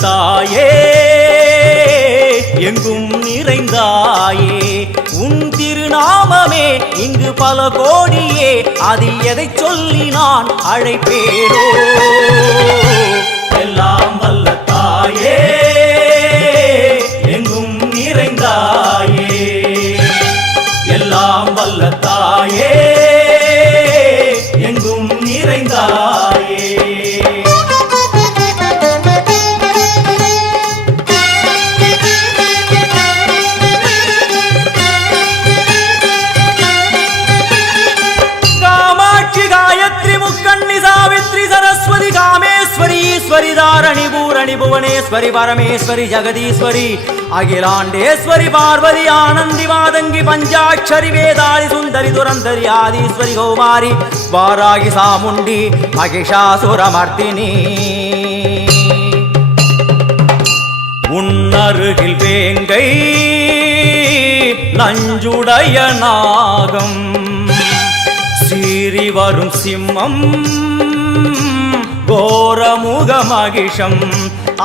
தாயே எங்கும் நிறைந்தாயே உன் திருநாமமே இங்கு பல கோடியே அது எதை சொல்லி நான் அழைப்பேனோ எல்லாம் வல்ல தாயே எங்கும் நிறைந்தாயே எல்லாம் வல்ல தாயே எங்கும் நிறைந்தாயே कामेश्वरी धारणी पूरणी भुवनेश्वरी परमेश्वरी जगदीश्वरी अखिलांडेश्वरी पार्वती आनंदी मादंगी पंचाक्षरी वेदाली सुंदरी दुरंधरी आदिश्वरी कौमारी वारागी सामुंडी महिषासुरमर्दिनी उन्नरुगिल वेंगै नंजुडय नागम सीरी वरुम सिम्मम கோரமுக மகிஷம்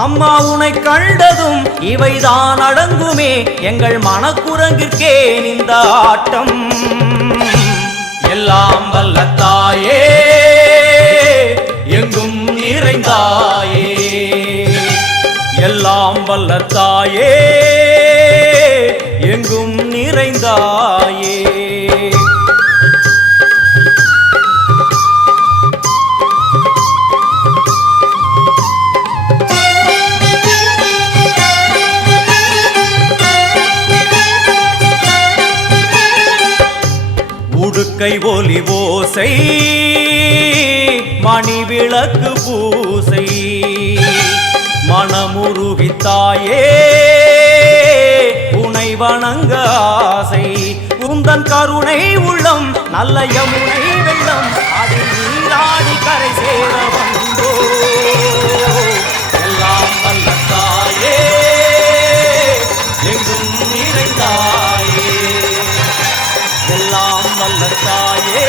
அம்மா உன்னை கண்டதும் இவைதான் அடங்குமே எங்கள் மனக்குரங்கிற்கே இந்த ஆட்டம் எல்லாம் வல்ல தாயே எங்கும் நிறைந்தாயே எல்லாம் வல்ல தாயே எங்கும் நிறைந்தாயே உடுக்கை ஒலி ஓசை மணி விளக்கு பூசை மனமுருகித்தாயே உனை வணங்க ஆசை உந்தன் கருணை உள்ளம் நல்ல யமுனை வெள்ளம் அதில் நீராடி கரை சேர வந்தோ எல்லாம் வல்ல தாயே எங்கும் நிறைந்தாயே எல்லாம் வல்ல தாயே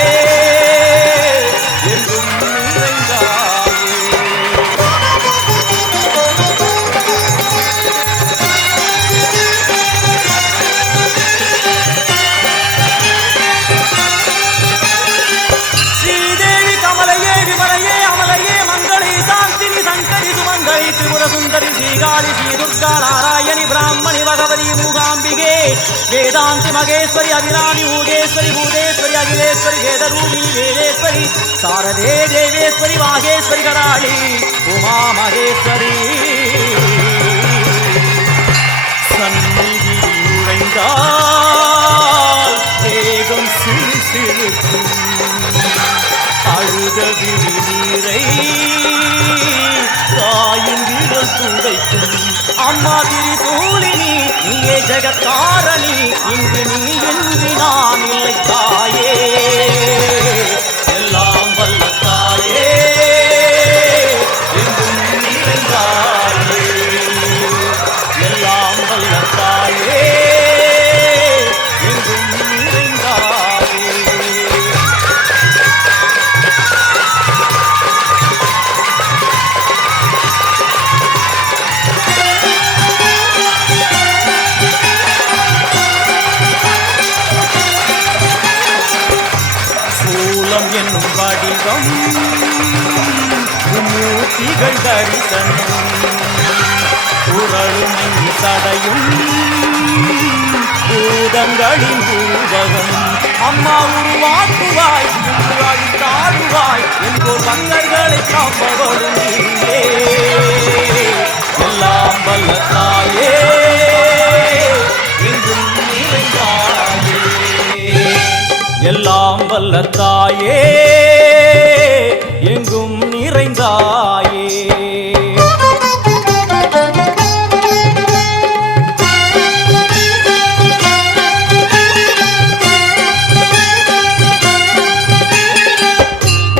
எங்கும் நிறைந்தாயே ஸ்ரீதேவி கமலையே விமலையே அமலையே மங்களி சாந்தினி சங்கரி சுமங்கலி திரிபுர சுந்தரி ஸ்ரீகாளி ஸ்ரீ துர்கா நாராயணி பிராமணி பகவதி மூகாம்பிகே வேதாந்தி மகேஸ்வரி அபிராமி ஊகேஸ்வரி பூதேஸ்வரி அகிலேஸ்வரி வேதரூபிணி வேதேஸ்வரி சாரதே தேவேஸ்வரி வாகேஸ்வரி கராளி உமா மகேஸ்வரி சந்நிதி நுழைந்தால் வேகம் சிறு சிறுக்கும் அழுத விழி நீரை தாயின் விரல் துடைக்கும் அம்மா திரிசூலினி நீயே ஜெகத்காரணி இங்கு நீ இன்றி நான் இல்லை தாயே எல்லாம் வல்ல தாயே எங்கும் நிறைந்தாயே எல்லாம் வல்ல தாயே எங்கும் நிறைந்தாயே சூலம் என்னும் வடிவம் மூர்த்திகள் தரிசனம் குரலும் சடையும் பூதங்களின் பூதகம் அம்மா உருவாக்குவாய் அழித்தாடுவாய் என்போர் வங்கர்களை காப்பவரும் நீயே எல்லாம் வல்ல தாயே எங்கும் நிறைந்தாயே எல்லாம் வல்ல தாயே எங்கும் நிறைந்தாயே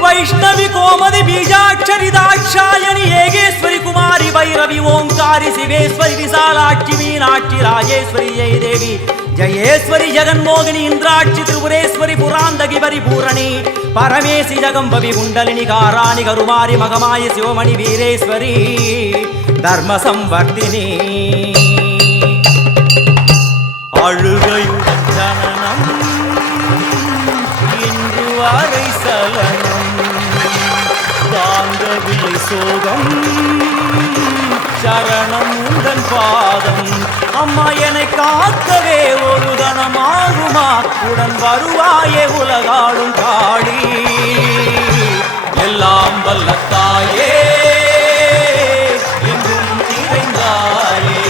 வைஷ்ணவி கோமதி பீஜாட்சரி தாட்சாயணி ஏகேஸ்வரி குமாரி வைரவி ஓங்காரி சிவேஸ்வரி விசாலாட்சி மீனாட்சி ராஜேஸ்வரி ஜெயதேவி ஜயேஸ்வரி ஜெகன்மோகினி இந்திராட்சி திரிபுரேஸ்வரி புராந்தகி பரிபூரணி பரமேசி ஜகம்பவி குண்டலினி காராணி கருமாரி மகமாயி சிவமணி வீரேஸ்வரி தர்ம சம்வர்த்தினி அழுகையுடன் ஜனனம் இன்று வரை சலனம் தாங்கவில்லை சோகம் சரணம் உந்தன் பாதம் அம்மா என்னை காக்கவே ஒரு கணமாகுமா உடன் வருவாயே உலகாடும் காளி எல்லாம் வல்ல தாயே எங்கும் நிறைந்தாயே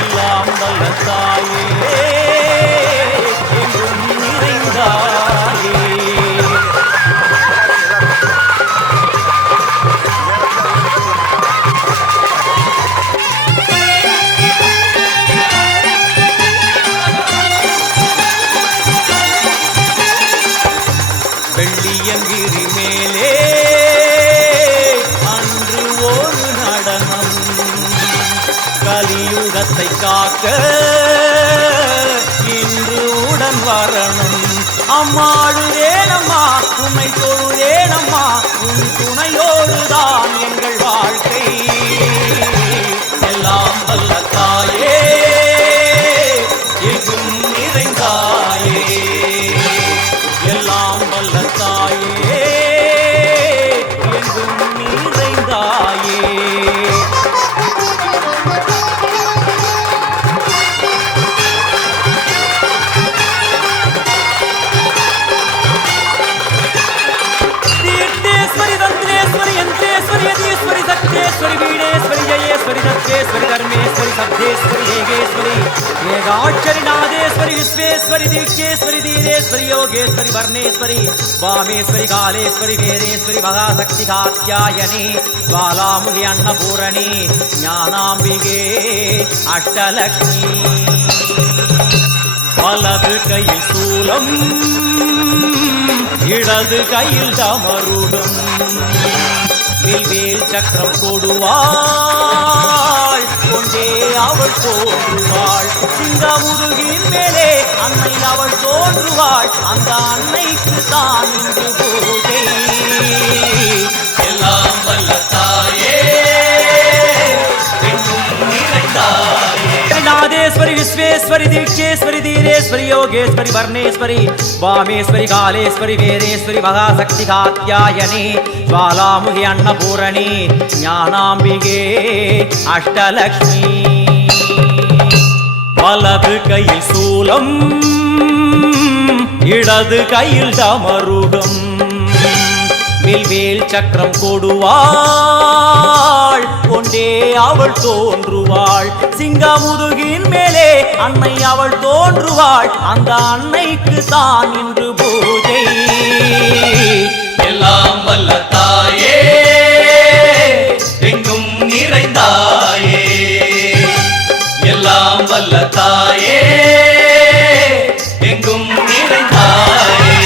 எல்லாம் வல்ல தாயே எங்கும் நிறைந்தாயே வெள்ளியங்கிரி மேலே அன்று ஒரு நடனம் கலியுகத்தை காக்க இன்று உடன் வரணும் அம்மாடுதேனம்மா உன்னை தொழுதேனம்மா உன் துணையோடுதான் எங்கள் வாழ்க்கை எல்லாம் வல்ல தாயே எங்கும் நிறைந்தாயே எல்லாம் வல்ல தாயே எங்கும் நிறைந்தாயே தீர்த்தேஸ்வரி தந்திரேஸ்வரி யந்திரேஸ்வரி யதீஸ்வரி சக்தேஸ்வரி शब्देश्वरी येगेश्वरी येगाक्षरि नादेश्वरी विश्वेश्वरी दीक्षेश्वरी धीरेश्वरी योगेश्वरी वर्णेश्वरी वामेश्वरी कालेश्वरी वेदेश्वरी महाशक्ति कात्यायनी ज्वालामुखि अन्नपूरणी ज्ञानाम्बिके अष्टलक्ष्मी வலது கையில் சூலம் இடது கையில் தமருகம் வில்வேல் சக்கரம் கொடுவாள் கொண்டே அவள் தோன்றுவாள் சிங்கமுதுகின் மேலே அன்னை அவள் தோன்றுவாள் அந்த அன்னைக்கு தான் இன்று பூஜை எல்லாம் வல்ல தாயே नादेश्वरी विश्वेश्वरी दीक्षेश्वरी धीरेश्वरी योगेश्वरी वर्णेश्वरी वामेश्वरी कालेश्वरी वेदेश्वरी महाशक्ति कात्यायनी ज्वालामुखि अन्नपूरणी ज्ञानाम्बिके अष्टलक्ष्मी வலது கையில் சூலம் இடது கையில் தமருகம் வில்வேல் சக்கரம் கொடுவாள் கொண்டே அவள் தோன்றுவாள் சிங்கமுதுகின் மேலே அன்னை அவள் தோன்றுவாள் அந்த அன்னைக்கு தான் இன்று பூஜை எல்லாம் வல்ல தாயே எங்கும் நிறைந்தாயே எல்லாம் வல்ல தாயே எங்கும் நிறைந்தாயே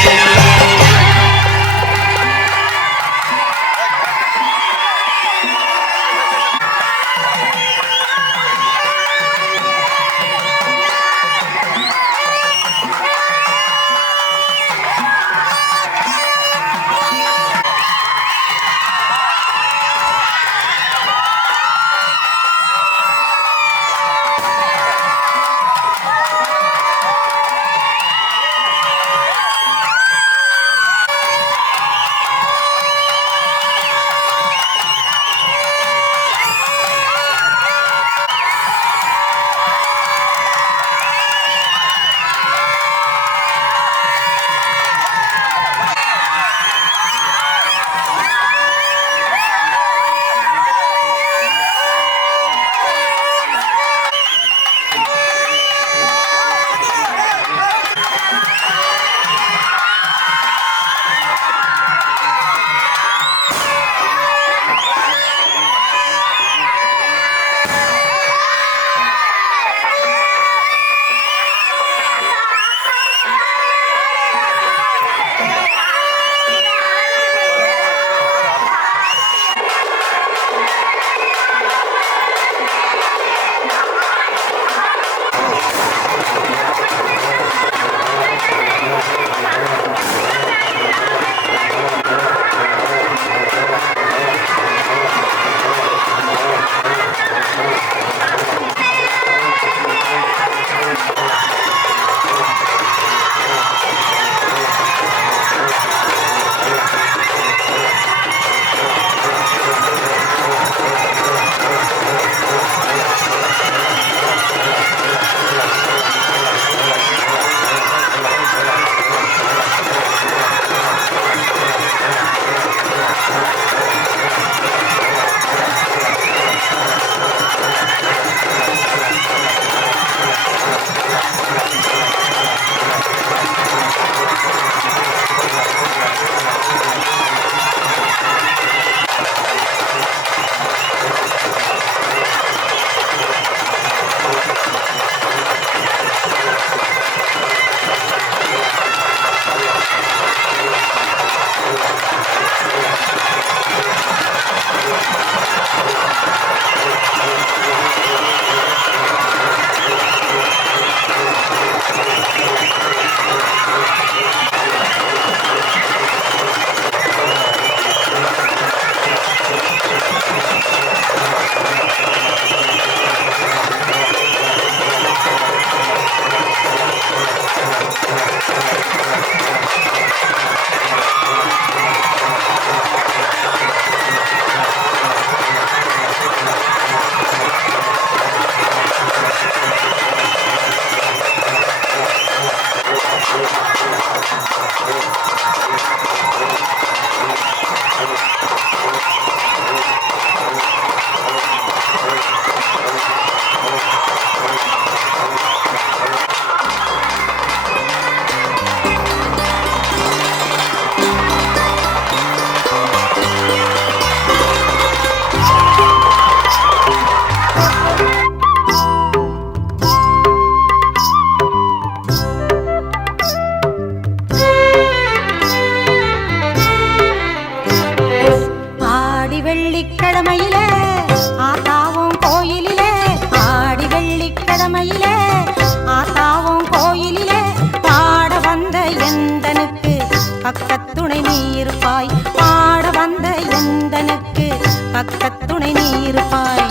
பக்கத்துணை நீ இருப்பாய். பாட வந்த எந்தனுக்கு பக்கத்துணை நீ இருப்பாய்.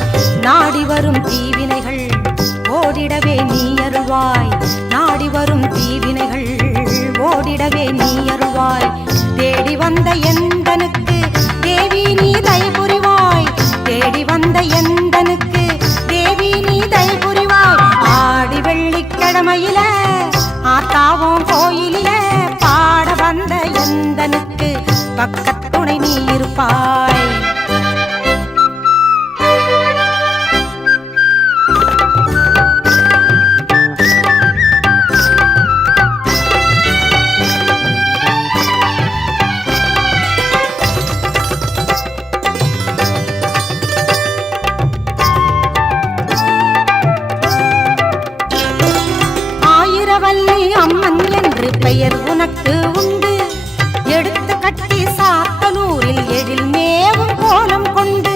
நாடி வரும் தீவினைகள் ஓடிடவே நீ அருள்வாய். நாடி வரும் தீவினைகள் ஓடிடவே நீ அருள்வாய். தேடி வந்த எந்தனுக்கு தேவி நீ தயை புரிவாய். தேடி வந்த எந்தனுக்கு தேவி நீ தயை புரிவாய். ஆடி வெள்ளிக்கிழமையில ஆத்தாவும் கோயிலில பாட வந்த எந்தனுக்கு பக்கத்துணை நீ இருப்பாய். ஆயிரவல்லி அம்மன் என்று பெயர் உனக்கு உண்டு. எடுத்து கட்டி சாத்தனூரில் எழில் மேவும் கோலம் கொண்டு.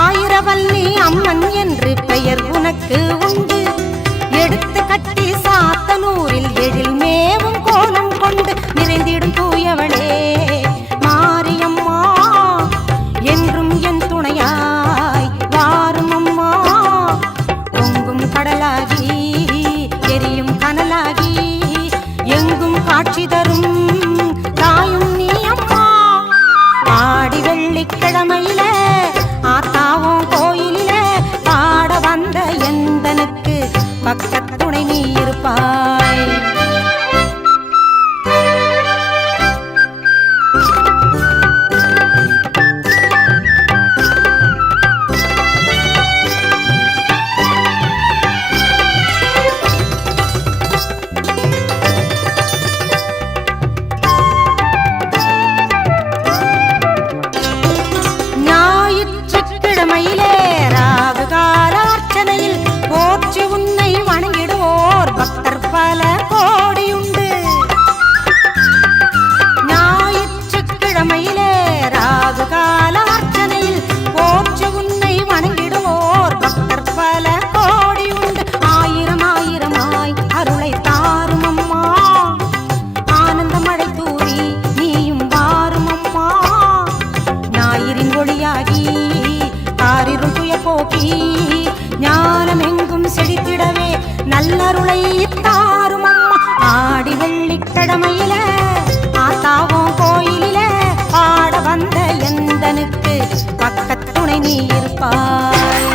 ஆயிரவல்லி அம்மன் என்று பெயர் உனக்கு உண்டு. எடுத்து கட்டி சாத்தனூரில் எழில் மேவும் கோலம் கொண்டு. நிறைந்திடும் தூயவளே மாரியம்மா என்றும் என் துணையாய் வாரும் அம்மா. பொங்கும் கடலாகி எரியும் கனலாகி எங்கும் காட்சி தரும் தாயும் நீ அம்மா. ஆடி வெள்ளிக்கிழமையில ஆத்தாவும் கோயிலில பாட வந்த எந்தனுக்கு பக்கத்துணை நீ இருப்பாய். ஞாயிற்றுக்கிழமையிலே ராகு கால அர்ச்சனையில் போற்றி உன்னை வணங்கிடுவோர் பக்தர் பல கோடியுண்டு. ஞாயிற்றுக்கிழமையிலே ராகு கால அர்ச்சனையில் போற்றி உன்னை வணங்கிடுவோர் பக்தர் பல கோடியுண்டு. ஆயிரம் ஆயிரமாய் அருளை தாரும் அம்மா. ஆனந்த மழை தூவி நீயும் வாரும் அம்மா. ஞாயிறின் ஒளியாகி காரிருள் துயர் போக்கி ஞானம் எங்கும் செழித்திடவே நல்லருளை தாரும் அம்மா. ஆடி வெள்ளிக்கிழமையில ஆத்தாவும் கோயிலில பாட வந்த எந்தனுக்கு பக்கத்துணை நீ இருப்பாய்.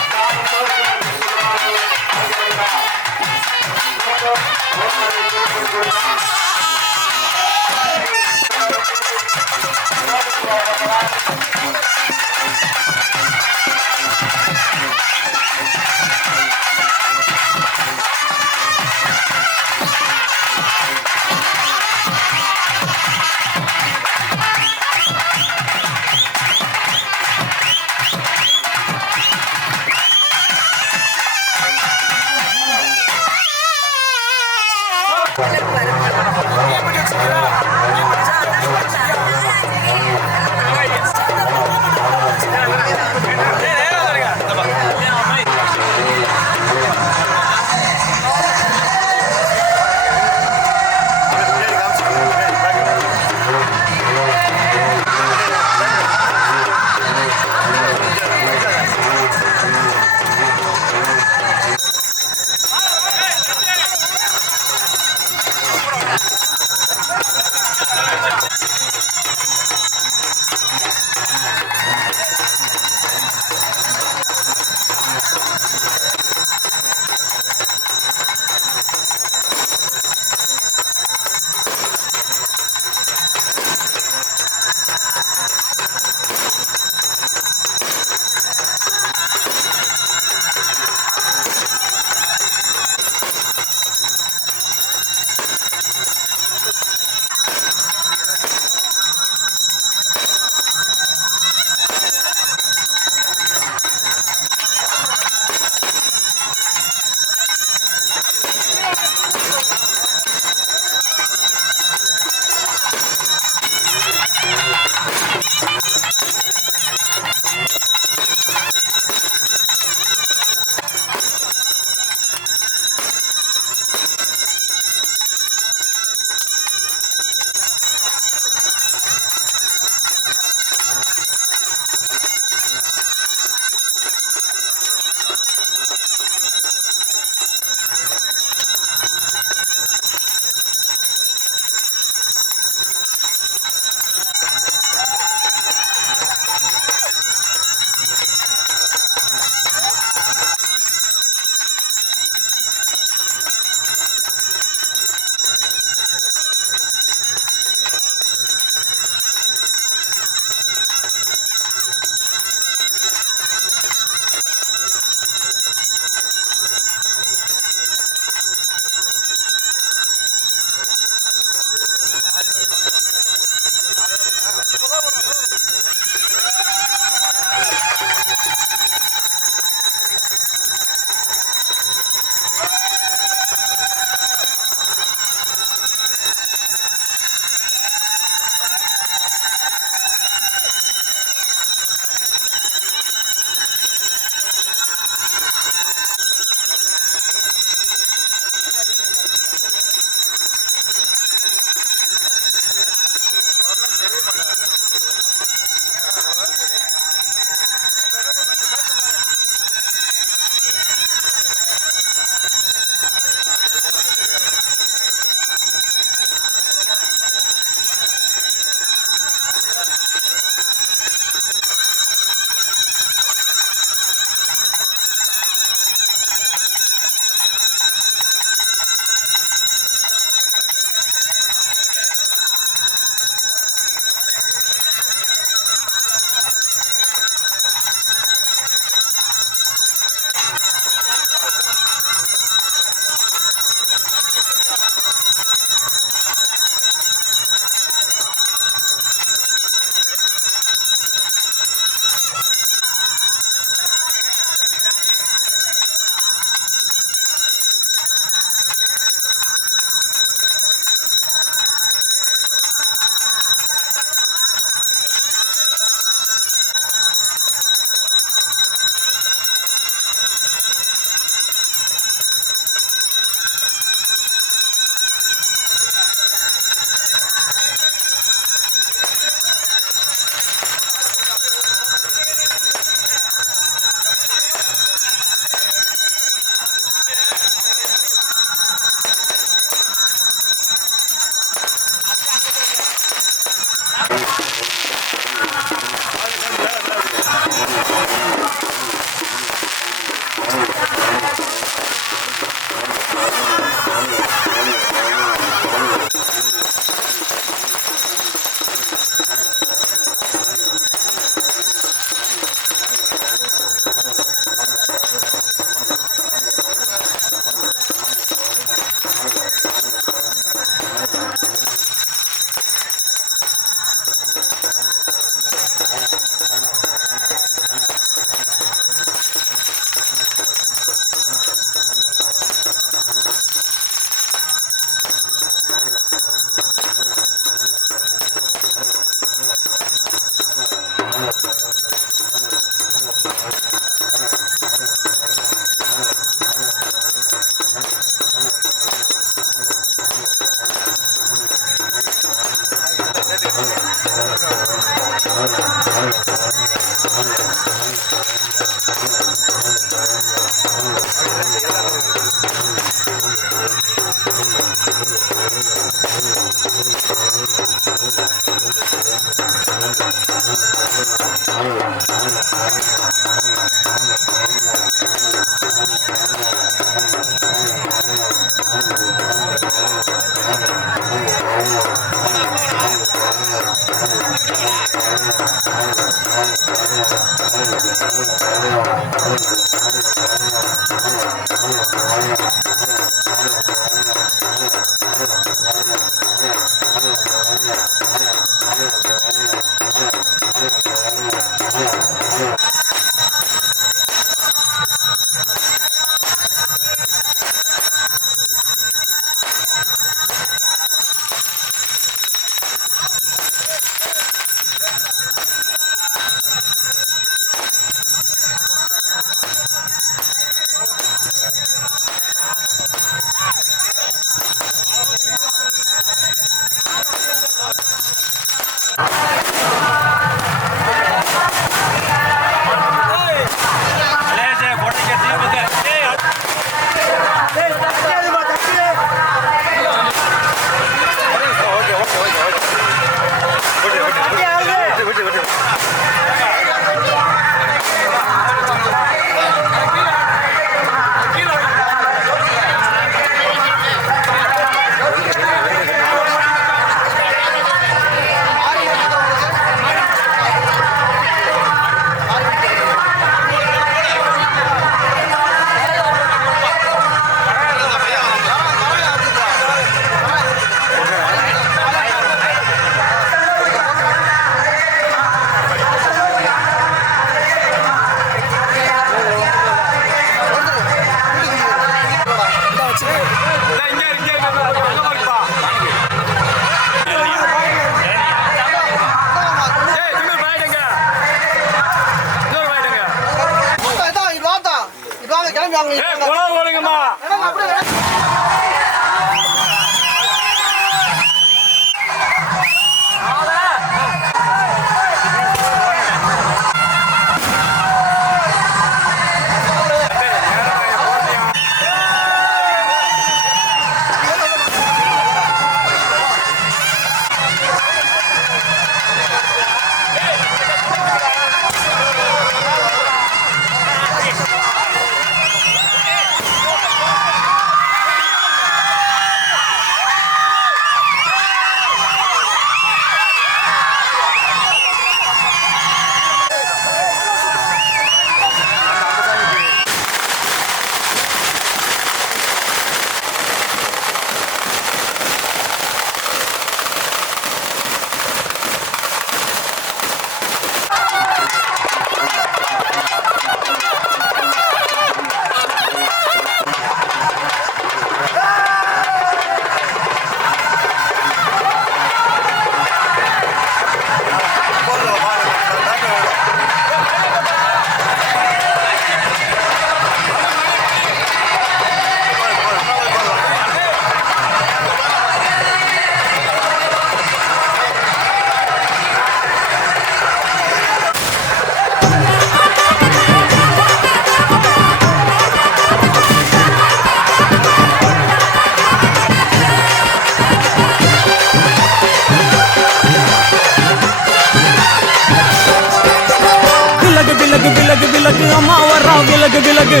அம்மா வரா விலகு விலகு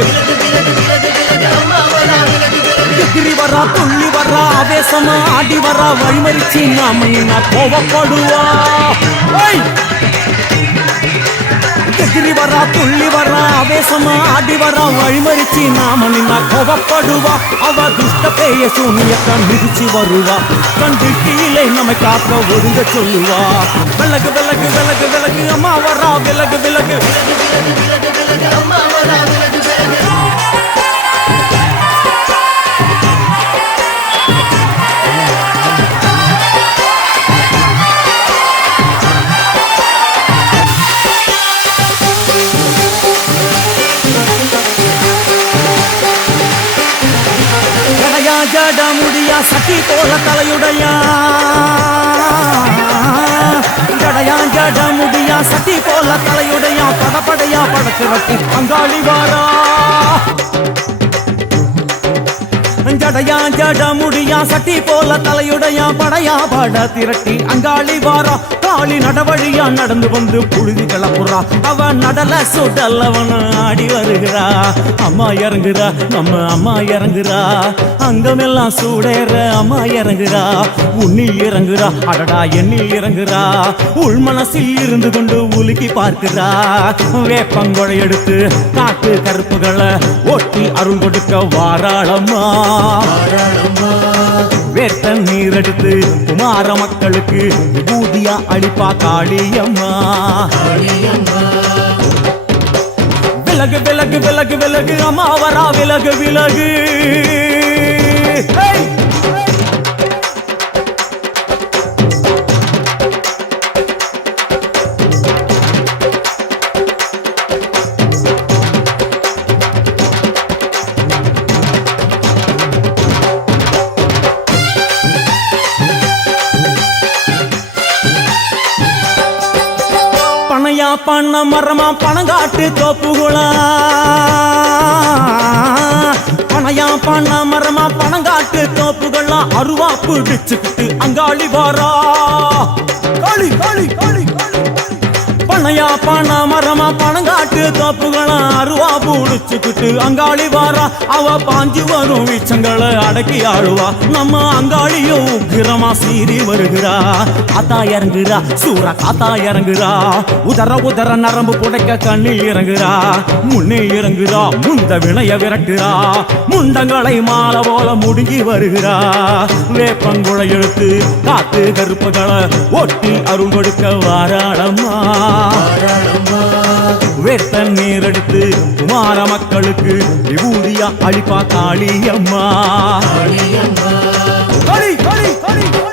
எதிரி வரா துள்ளி வரா ஆவேசமா ஆடி வரா வழிமறிச்சு நாம கோவப்படுவா எதிரி வரா துள்ளி வரா ஆவேசமா ஆடி வரா வழிமறிச்சு நாம கோவப்படுவா அவ துஷ்ட பேய சூனியத்தான் மிதிச்சு வருவா கண்டு கீழே நம்ம காக்க ஒழுங்க சொல்லுவா விலகு விலகு விலகு விலகு அம்மா வரா விலகு விலகு அம்மா வரா விலகு விலகு ஜட முடியா சட்டி போல தலையுடையா ஜடையா ஜட முடியா சட்டி போல தலையுடையா படப்படையா படத்து வட்டி பங்காளி வாரா ஜடையா ஜட முடியா சட்டி போல தலையுடையா படையா பட திரட்டி அங்காளி வாரா காளி நடவழியா நடந்து வந்து புழுதி கிளப்புறா அவ நடல சுடல்லவன ஆடி வருகிறா அம்மா இறங்குறா நம்ம அம்மா இறங்குறா அங்கமெல்லாம் சூடேற அம்மா இறங்குறா உன்னில் இறங்குறா அடடா எண்ணில் இறங்குறா உள் மனசில் இருந்து கொண்டு உலுக்கி பார்க்கிறா வேப்பங்கொழை எடுத்து காட்டு கருப்புகளை ஒட்டி அருள் கொடுக்க வாராளம்மா வேட்ட நீர் எடுத்து குமார மக்களுக்கு விபூதியா அளிப்பா காளியம்மா விலகு விலகு விலகு விலகு அம்மா வரா விலகு விலகு பண்ண மரமா பணங்காட்டு தோப்புகளா பணையா பண்ண மரமா பணங்காட்டு தோப்புகளா அருவா பிடிச்சுக்கிட்டு அங்காளி வாரா காளி காளி காளி பணையா பண்ண மரமா பணங்காட்டு தோப்புகளா அருவா பிடிச்சுக்கிட்டு அங்காளி வாரா அவ பாஞ்சு வரும் வீச்சங்களை அடக்கி ஆழுவா நம்ம அங்காளியும் உக்கிரமா சீறி வருகிறா காத்தா இறங்குறா சூற காத்தா இறங்குறா உதர உதர நரம்பு புடைக்க கண்ணில் இறங்குறா முன்னே இறங்குறா முந்த வினைய விரட்டுறா முண்டங்களை மாலை போல முடுங்கி வருகிறா வேப்பங்குழை எழுத்து காத்து கருப்புகளை ஒட்டி அருள் கொடுக்க வாராளம்மா வேட்ட நீர் எடுத்து குமார மக்களுக்கு விபூதியா அளிப்பா காளியம்மா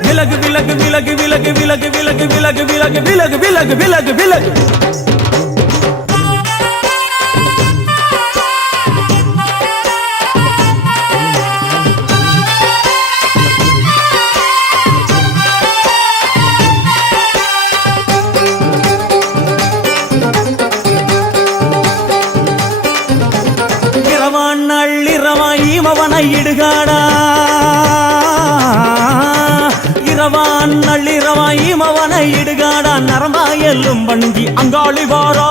விலகு விலகு விலகு விலகு விலகு விலகு விலகு விலகு விலகு விலகு விலகு விலகு இடுகாடா இரவான் நள்ளிரவா இமவன இடுகாடா நரம்பா எல்லும் வணங்கி அங்காளி வாரா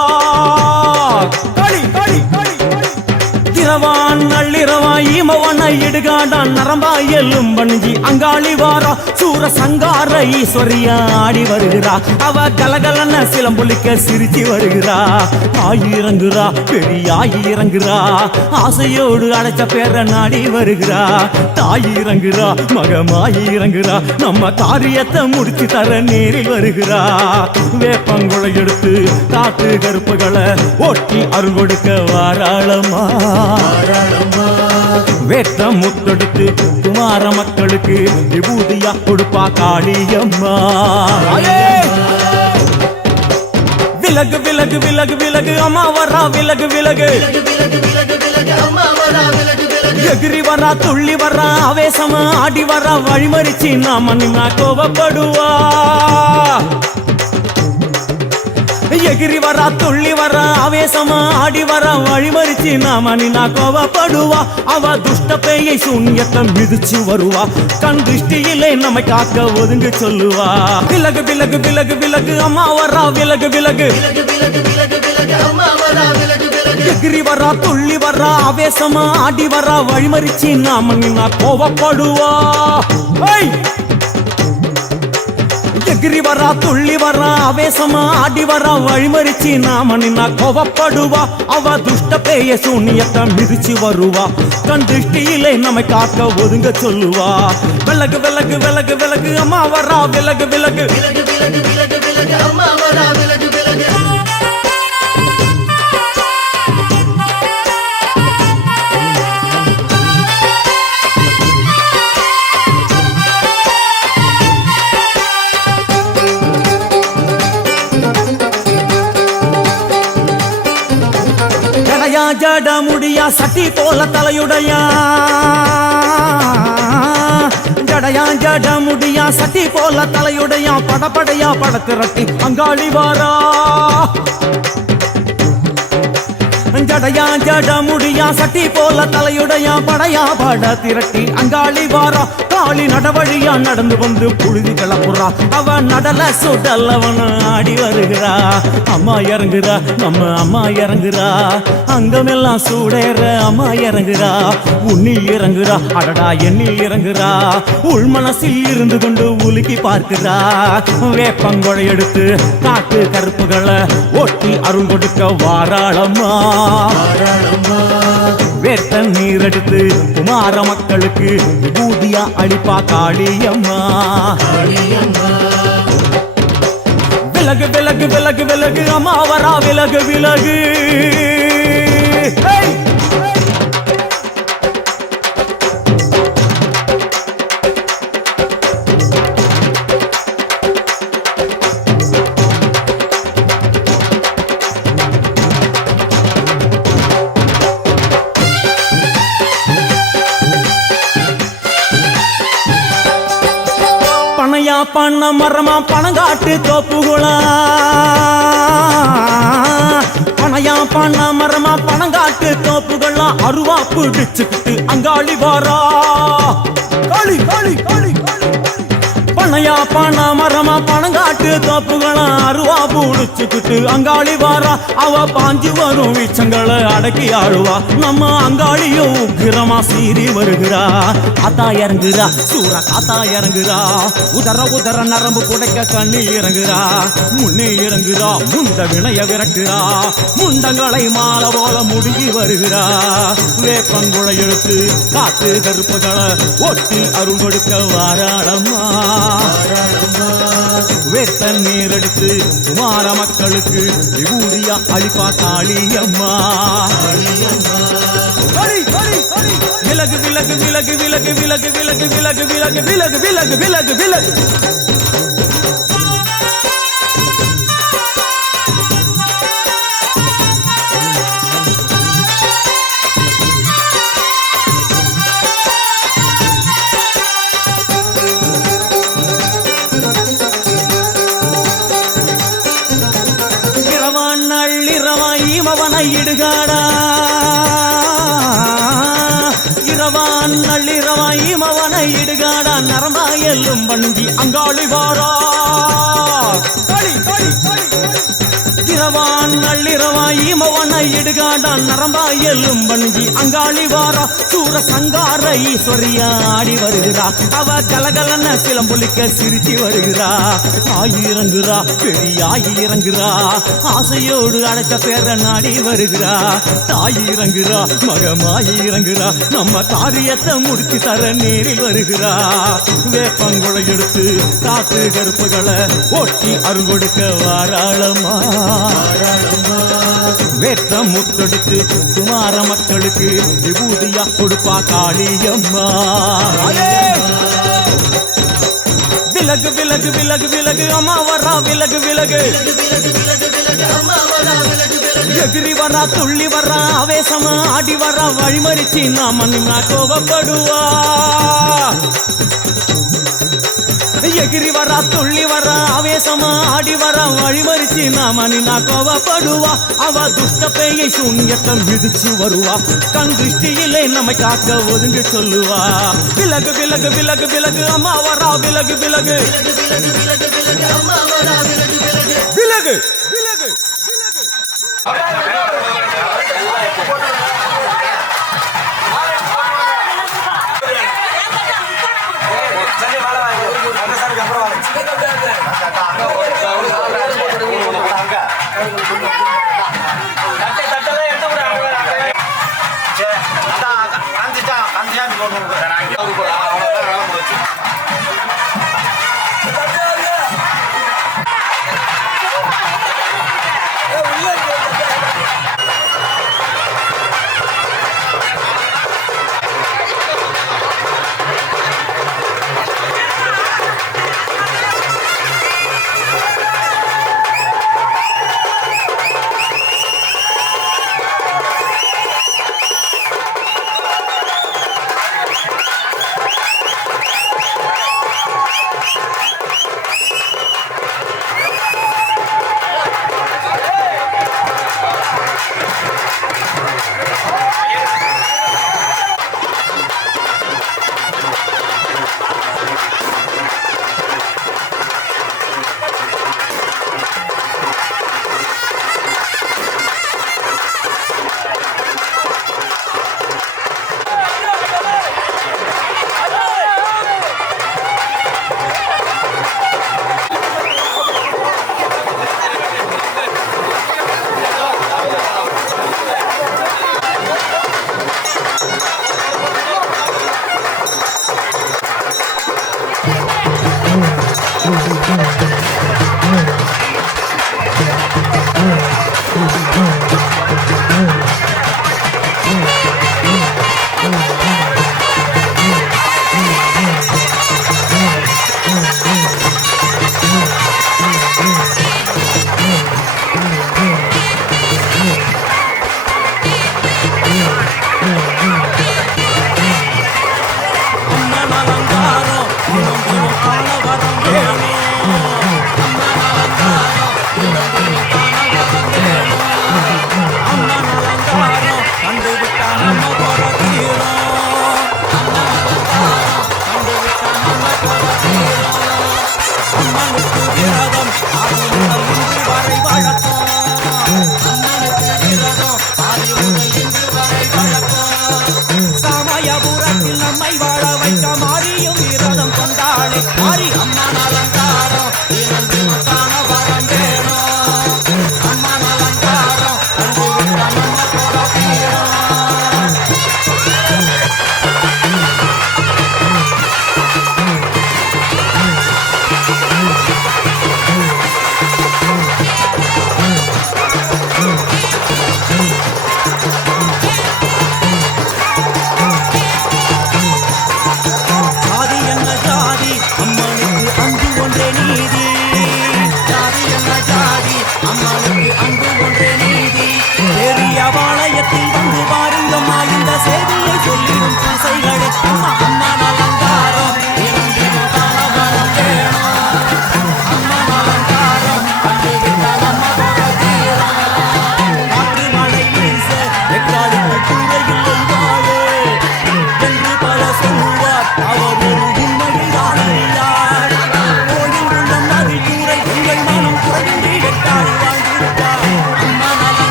இரவான் நள்ளிரவா இமவன இடுகாடா நரம்பா எல்லும் வணங்கி அங்காளி வாரா சூர சங்கார ஈஸ்வரியா ஆடி வருகிறா அவ கலகலன சிலம்புலிக்க சிரிச்சு வருகிறா ஆயிரங்குறா பெரிய ஆயிரங்குறா ஆசையோடு அடைச்ச பேர நாடி வருகிறா தாயிரங்குறா மகமாயிரங்குறா நம்ம காரியத்தை முடிச்சு தர நேரில் வருகிறா வேப்பங்குளை எடுத்து காட்டு கருப்புகளை ஓட்டி அருள் கொடுக்க வாராளமா வேட்ட முத்தெடுத்து குமார மக்களுக்கு விபூதியா கொடுப்பா காளியம்மா விலகு விலகு விலகு விலகு அம்மா வரா விலகு விலகு எகிரி வரா துள்ளி வரா ஆவேசமா ஆடி வரா வழிமறிச்சு நாம நின்னா கோபப்படுவா எகிரி வரா துள்ளி வரா ஆவேசமா ஆடி வரா வழிமறிச்சு நாம நின்னா கோபப்படுவா அவ துஷ்ட பேயை சூன்யத்தை மிதிச்சு வருவா கண் திருஷ்டியிலே நம்மை காக்க ஒதுங்க சொல்லுவா விலகு விலகு விலகு விலகு அம்மா வரா விலகு விலகு எகிரி வரா துள்ளி வரா ஆவேசமா ஆடி வரா வழிமறிச்சு நாம நின்னா கோபப்படுவா எகிரி வரா துள்ளி வரா ஆவேசமா ஆடி வரா வழிமறிச்சு நாம நின்னா கோபப்படுவா அவ துஷ்ட பேய சூன்யத்தை மிதிச்சு வருவா கண் திருஷ்டியிலே நம்மை காக்க ஒதுங்க சொல்லுவா விலகு விலகு விலகு விலகு அம்மா வரா விலகு விலகு அம்மா வரா விலகு விலகு ஜட முடியா சட்டி போல தலையுடையா ஜடையா ஜட முடியா சட்டி போல தலையுடையா படப்படையா படத்திரட்டி அங்காளி வாரா ஜடையா ஜட முடியா சட்டி போல தலையுடையா படையா பட திரட்டி அங்காளி வாரா காளி நடவழியா நடந்து வந்து புழுதி கிளப்புறா அவ நடல சுடல்லவன ஆடி வருகிறா அம்மா இறங்குறா நம்ம அம்மா இறங்குறா அங்கமெல்லாம் சூடேற அம்மா இறங்குறா உன்னில் இறங்குறா அடடா எண்ணில் இறங்குறா உள் மனசில் இருந்து கொண்டு உலுக்கி பார்க்கிறா வேப்பங்கொழை எடுத்து காட்டு கருப்புகளை ஓட்டி அருள் கொடுக்க வாராளம்மா வேட்ட நீர் எடுத்து குமார மக்களுக்கு விபூதியா அளிப்பா காளியம்மா விலகு விலகு விலகு விலகு அம்மா வரா விலகு விலகு பனையா பண்ண மரமா பணங்காட்டு தோப்புகளா பனையா பண்ண மரமா பணங்காட்டு தோப்புகளா அருவா பிடிச்சுக்கிட்டு அங்காளி வாரா காளி காளி காளி பனையா பண்ண மரமா பணங்காட்டு தோப்புகளா அருவா பிடிச்சுக்கிட்டு அங்காளி வாரா அவ பாஞ்சு வரும் வீச்சங்களை அடக்கி ஆழுவா நம்ம அங்காளியும் உக்கிரமா சீறி வருகிறா காத்தா இறங்குறா சூரா காத்தா இறங்குறா உதர உதர நரம்பு புடைக்க கண்ணில் இறங்குறா முன்னே இறங்குறா முண்ட வினைய விரட்டுறா முண்டங்களை மாலை போல முடுங்கி வருகிறா வேப்பங்குழை எடுத்து காத்து கருப்புகளை ஒட்டி அருள் கொடுக்க வாராளம்மா வேட்ட நீர் எடுத்து குமார மக்களுக்கு விபூதியா அளிப்பா காளியம்மா விலகு விலகு விலகு விலகு விலகு விலகு விலகு விலகு விலகு விலகு விலகு விலகு இடுகாடா இரவான் அங்காளி வாரா இரவான் நள்ளிரவாய் ஈமவனை இடுகாடான் நரம்பாய் எல்லும் பணிஞ்சி அங்காளி வாரா சூர சங்கார ஈஸ்வரியா ஆடி வருகிறா அவ கலகலன சிலம்புலிக்க சிரிச்சு வருகிறா ஆயிரங்குறா பெரியாய் இறங்குறா ஆசையோடு அழைத்த பேர நாடி வருகிறா தாயிறங்குறா மகமாய் இறங்குறா நம்ம காரியத்தை முடிச்சு தர நேரில் வருகிறா வேப்பங்குளை எடுத்து காத்து கருப்புகளை ஓட்டி அருள் கொடுக்க வாராளமா வேற்ற முத்தெடுத்து குமார மக்களுக்கு விபூதியா கொடுப்பா காளியம்மா விலகு விலகு விலகு விலகு அம்மா வரா விலகு விலகு எகிரி வரா துள்ளி வரா ஆவேசமா ஆடி வரா வழிமறிச்சு நாம நின்னா கோபப்படுவா எகிரி வரா துள்ளி வரா ஆவேசமா ஆடி வரா வழிமறிச்சு நாம நின்னா கோபப்படுவா அவ துஷ்ட பேயை சூன்யத்தை மிதிச்சு வருவா கண் திருஷ்டியிலே நம்மை காக்க ஒதுங்க சொல்லுவா விலகு விலகு விலகு விலகு அம்மா வரா விலகு விலகு விலகு விலகு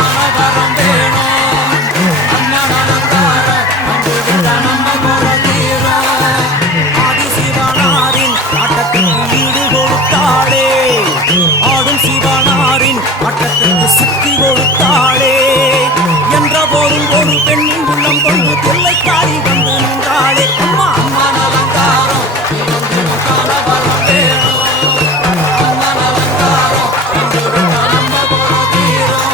காணவரம் வேணும் அம்மன் அலங்காரம் கண்டு விட்ட நம்ம குறை தீரும் ஆதிசிவனாரின் ஆட்டத்துக்கு ஈடு கொடுத்தாளே ஆடும் சிவனாரின் ஆட்டத்துக்கு சக்தி கொடுத்தாளே என்ற போதும் ஒரு பெண்ணின் உள்ளம் கொண்டு தில்லைக்காரி வந்து நின்றாளே அம்மா அம்மன் அலங்காரம் காணவரம் வேணும் அம்மன் அலங்காரம் கண்டு விட்ட நம்ம குறை தீரும்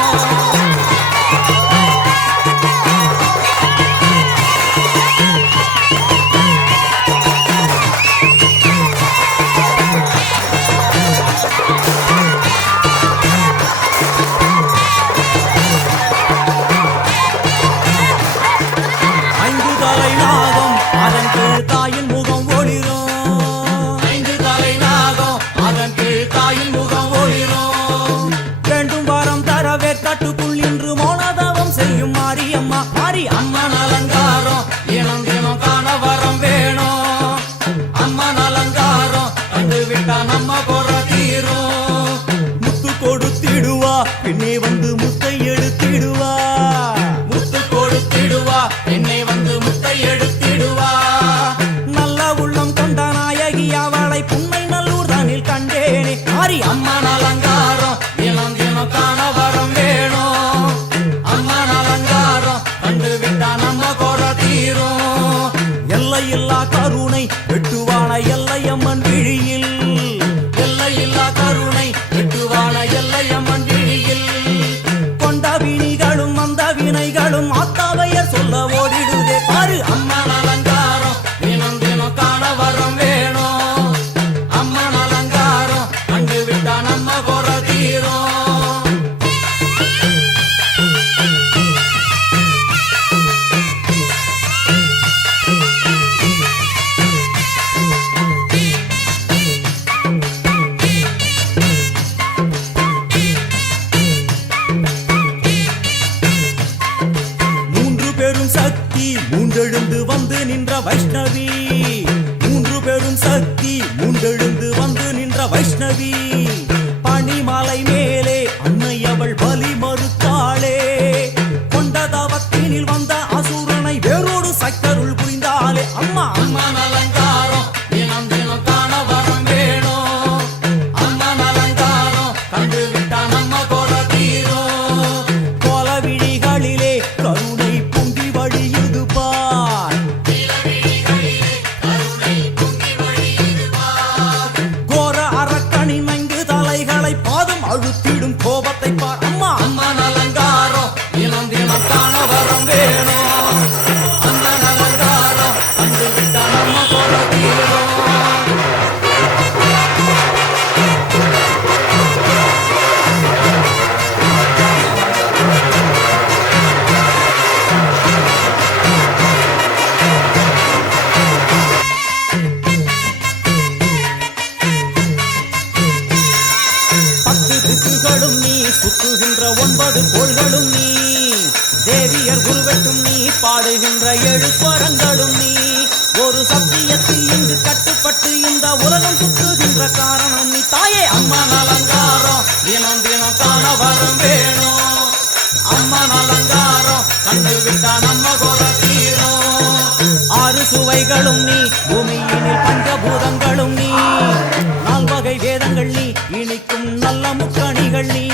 ஐந்து தலை நாகம் அதன் கீழ் தாயின் முகம் ஒளிரும் ஐந்து தலை நாகம் அதன் கீழ் தாயின் முகம் ஒளிரும் வேண்டும் வரம் தரவே கட்டுக்குள் இன்று மோனதவம் செய்யும் மாரியம்மா மாரி அம்மன் அலங்காரம் தினம் தினம் காண வரம் வேணும் அம்மன் அலங்காரம் கண்டு விட்டா நம்ம குறை தீரும் முத்து கொடுத்திடுவா பின்னே வந்து முத்தை எடுத்திடுவா முத்து கொடுத்திடுவா என்னை வந்து முத்தை எடுத்திடுவா நல்ல உள்ளம் கொண்ட நாயகி அவளை புன்னை நல்லூர் தானில் கண்டேனே மாரி அம்மன் அலங்காரம் தினம் தினம் காண வரம் வேணும் அம்மன் அலங்காரம் கண்டு விட்டா நம்ம குறை தீரும் எல்லையில்லா கருணை வெட்டுவான எல்லையம்மன் விழியில் எல்லையில்லா கருணை வெட்டுவான எல்லையம்மன் விழியில் கொண்ட வினிகளும் அந்த வினைகளும் ஆத்தாவையர் சொல்ல ஓடிடுதே பாரு அம்மன் அலங்காரம் தினம் தினம் காண வரம் வேணும் அம்மன் அலங்காரம் கண்டு விட்டா நம்ம குறை தீரும் மூன்று பெரும் சக்தி மூண்டெழுந்து வந்து நின்ற வைஷ்ணவி மூன்று பெரும் சக்தி மூண்டெழுந்து வந்து நின்ற வைஷ்ணவி பனிமலை மேலே அன்னை அவள் பலி மறுத்தாளே கொண்ட தவத்தினில் வந்த அசுரனை வேரோடு சக்கருள் புரிந்தாளே அம்மா அம்மன் அலங்காரம் தினம் தினம் காண வரம் வேணும் அம்மன் அலங்காரம் கண்டு விட்டா நம்ம குறை தீரும் கோல விழிகளிலே கருணை பொங்கி வழியுது பார் கோர அரக்கனின் ஐந்து தலைகளை பாதம் அழுத்திடும் கோபத்தை பார் அம்மா அம்மன் அலங்காரம் தினம் தினம் காண வரம் வேணும் அம்மன் அலங்காரம் கண்டு விட்டா நம்ம குறை தீரும் பத்து திக்குகளும் நீ சுத்துகின்ற ஒன்பது கோள்களும் நீ தேவியர் குருவெட்டும் நீ பாடுகின்ற ஏழு ஸ்வரங்களும் நீ ஒரு சத்தியத்தில் இங்கு கட்டுப்பட்டு இந்த உலகம் சுத்துகின்ற காரணம் நீ தாயே அம்மன் அலங்காரம் தினம் தினம் காண வரம் வேணும் அம்மன் அலங்காரம் கண்டு விட்டா நம்ம குறை தீரும் ஆறு சுவைகளும் நீ பூமியினில் பஞ்சபூதங்களும் நீ நால்வகை வேதங்கள் நீ இனிக்கும் நல்ல முக்கணிகள் நீ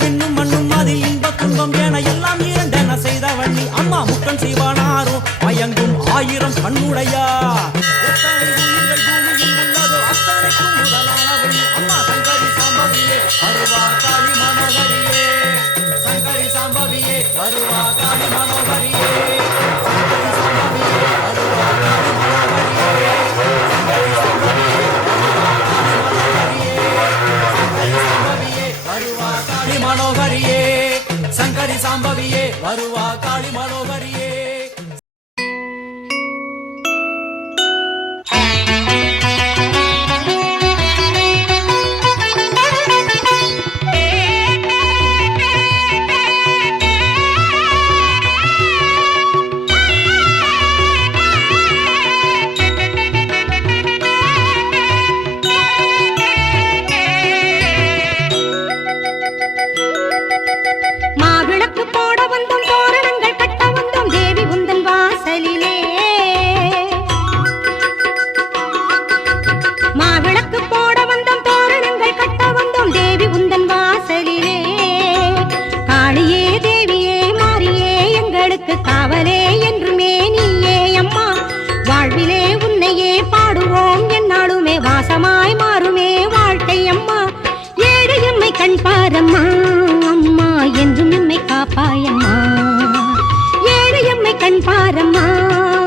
விண்ணும் மண்ணும் அதில் இன்ப துன்பம் என எல்லாம் இரண்டென செய்தவள் நீ அம்மா முக்கன் சிவனாரும் மயங்கும் ஆயிரம் கண்ணுடையா எத்தனை உயிர்கள் பூமியில் உள்ளதோ அத்தனைக்கும் முதலானவள் நீ அம்மா சங்கரி சாம்பவியே அருவா காளி மனோகரியே சங்கரி சாம்பவியே அருவா காளி மனோகரியே சங்கரி சாம்பவியே அருவா காளி மனோகரியே சங்கரி சாம்பவியே வருவா காளி மனோகரியே சங்கரி சாம்பவியே வருவா காளி மனோகரியே மாது வந்தோம் தோரணங்கள் கட்ட வந்தோம் தேவி உந்தன் வாசலிலே மாவிளக்கு போட வந்தோம் தோரணங்கள் கட்ட வந்தோம் தேவி உந்தன் வாசலிலே காளியே தேவியே மாரியே எங்களுக்கு காவலே என்றுமே நீயே அம்மா வாழ்விலே உன்னையே பாடுவோம் என்னாலுமே வாசமாய் மாறுமே வாழ்க்கை அம்மா ஏழு எம்மை கண் பாரம்மா அம்மா என்றும் எம்மை காப்பாயம்மா ஏழு எம்மை கண் பாரம்மா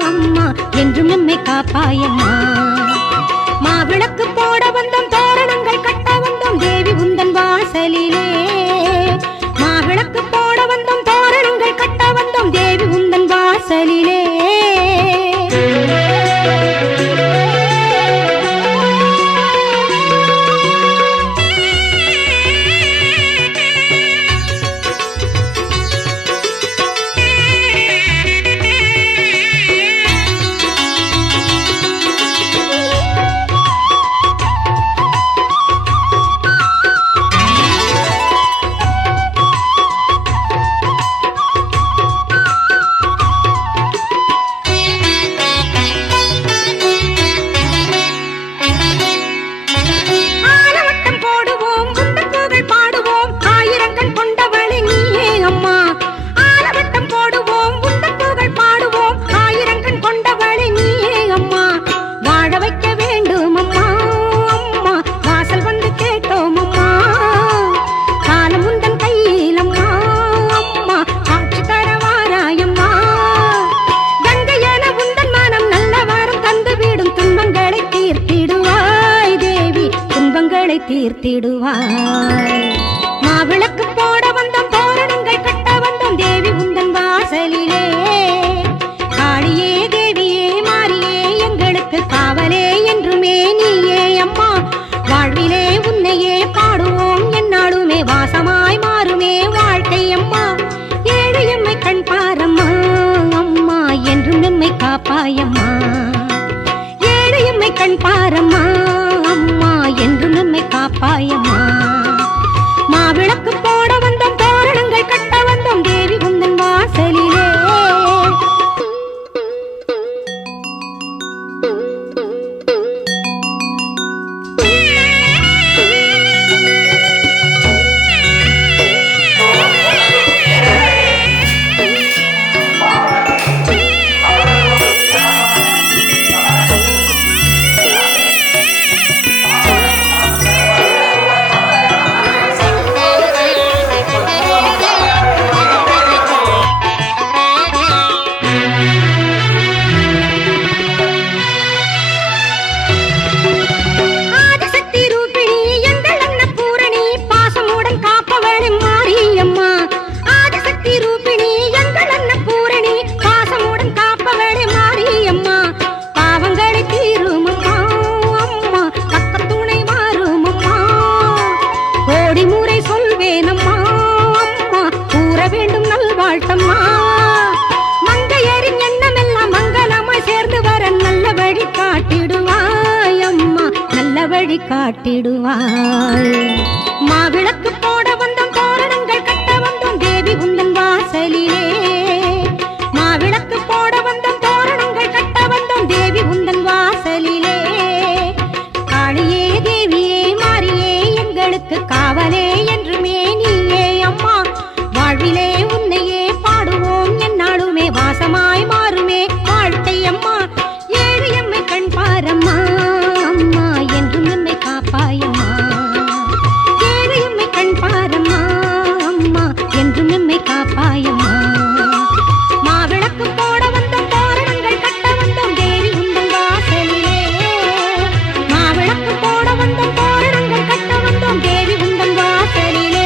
அம்மா என்றும் எம்மை காப்பாயம்மா மாவிளக்கு போட வந்தோம் தோரணங்கள் கட்ட வந்தோம் தேவி உந்தன் வாசலிலே மாவிளக்கு போட வந்தோம் தோரணங்கள் கட்ட வந்தோம் தேவி உந்தன் வாசலிலே தீர்த்திடுவாய் மாவிளக்கு போட வந்தோம் தோரணங்கள் கட்ட வந்தோம் தேவி உந்தன் வாசலிலே காளியே தேவியே மாரியே எங்களுக்கு காவலே என்றுமே நீயே அம்மா வாழ்விலே உன்னையே பாடுவோம் என்னாலுமே வாசமாய் மாறுமே வாழ்க்கை அம்மா ஏழு எம்மை கண் பாரம்மா அம்மா என்றும் எம்மை காப்பாயம்மா ஏழு எம்மை கண் பாரம்மா அம்மா என்றும் எம்மை காப்பாயம்மா மாவிளக்கு போட வந்தோம் தோரணங்கள் கட்ட வந்தோம் தேவி உந்தன் வாசலிலே காட்டிடுவாய் மாவிளக்கு போட வந்தோம் தோரணங்கள் கட்ட வந்தோம் தேவி உந்தன் வாசலிலே மாவிளக்கு போட வந்தோம் தோரணங்கள் கட்ட வந்தோம் தேவி உந்தன் வாசலிலே காளியே தேவியே மாரியே எங்களுக்கு காவலே என்றுமே நீயே அம்மா வாழ்விலே உன்னையே பாடுவோம் என்னாலுமே வாசமாய் மாறுமே வாழ்க்கை அம்மா ஏழு எம்மை கண் பாரம்மா அம்மா என்றும் எம்மை காப்பாயம்மா ஏழு எம்மை கண் பாரம்மா அம்மா என்றும் எம்மை காப்பாயம்மா மாவிளக்கு போட வந்தோம் தோரணங்கள் கட்ட வந்தோம் தேவி உந்தன் வாசலிலே மாவிளக்கு போட வந்தோம் தோரணங்கள் கட்ட வந்தோம் தேவி உந்தன் வாசலிலே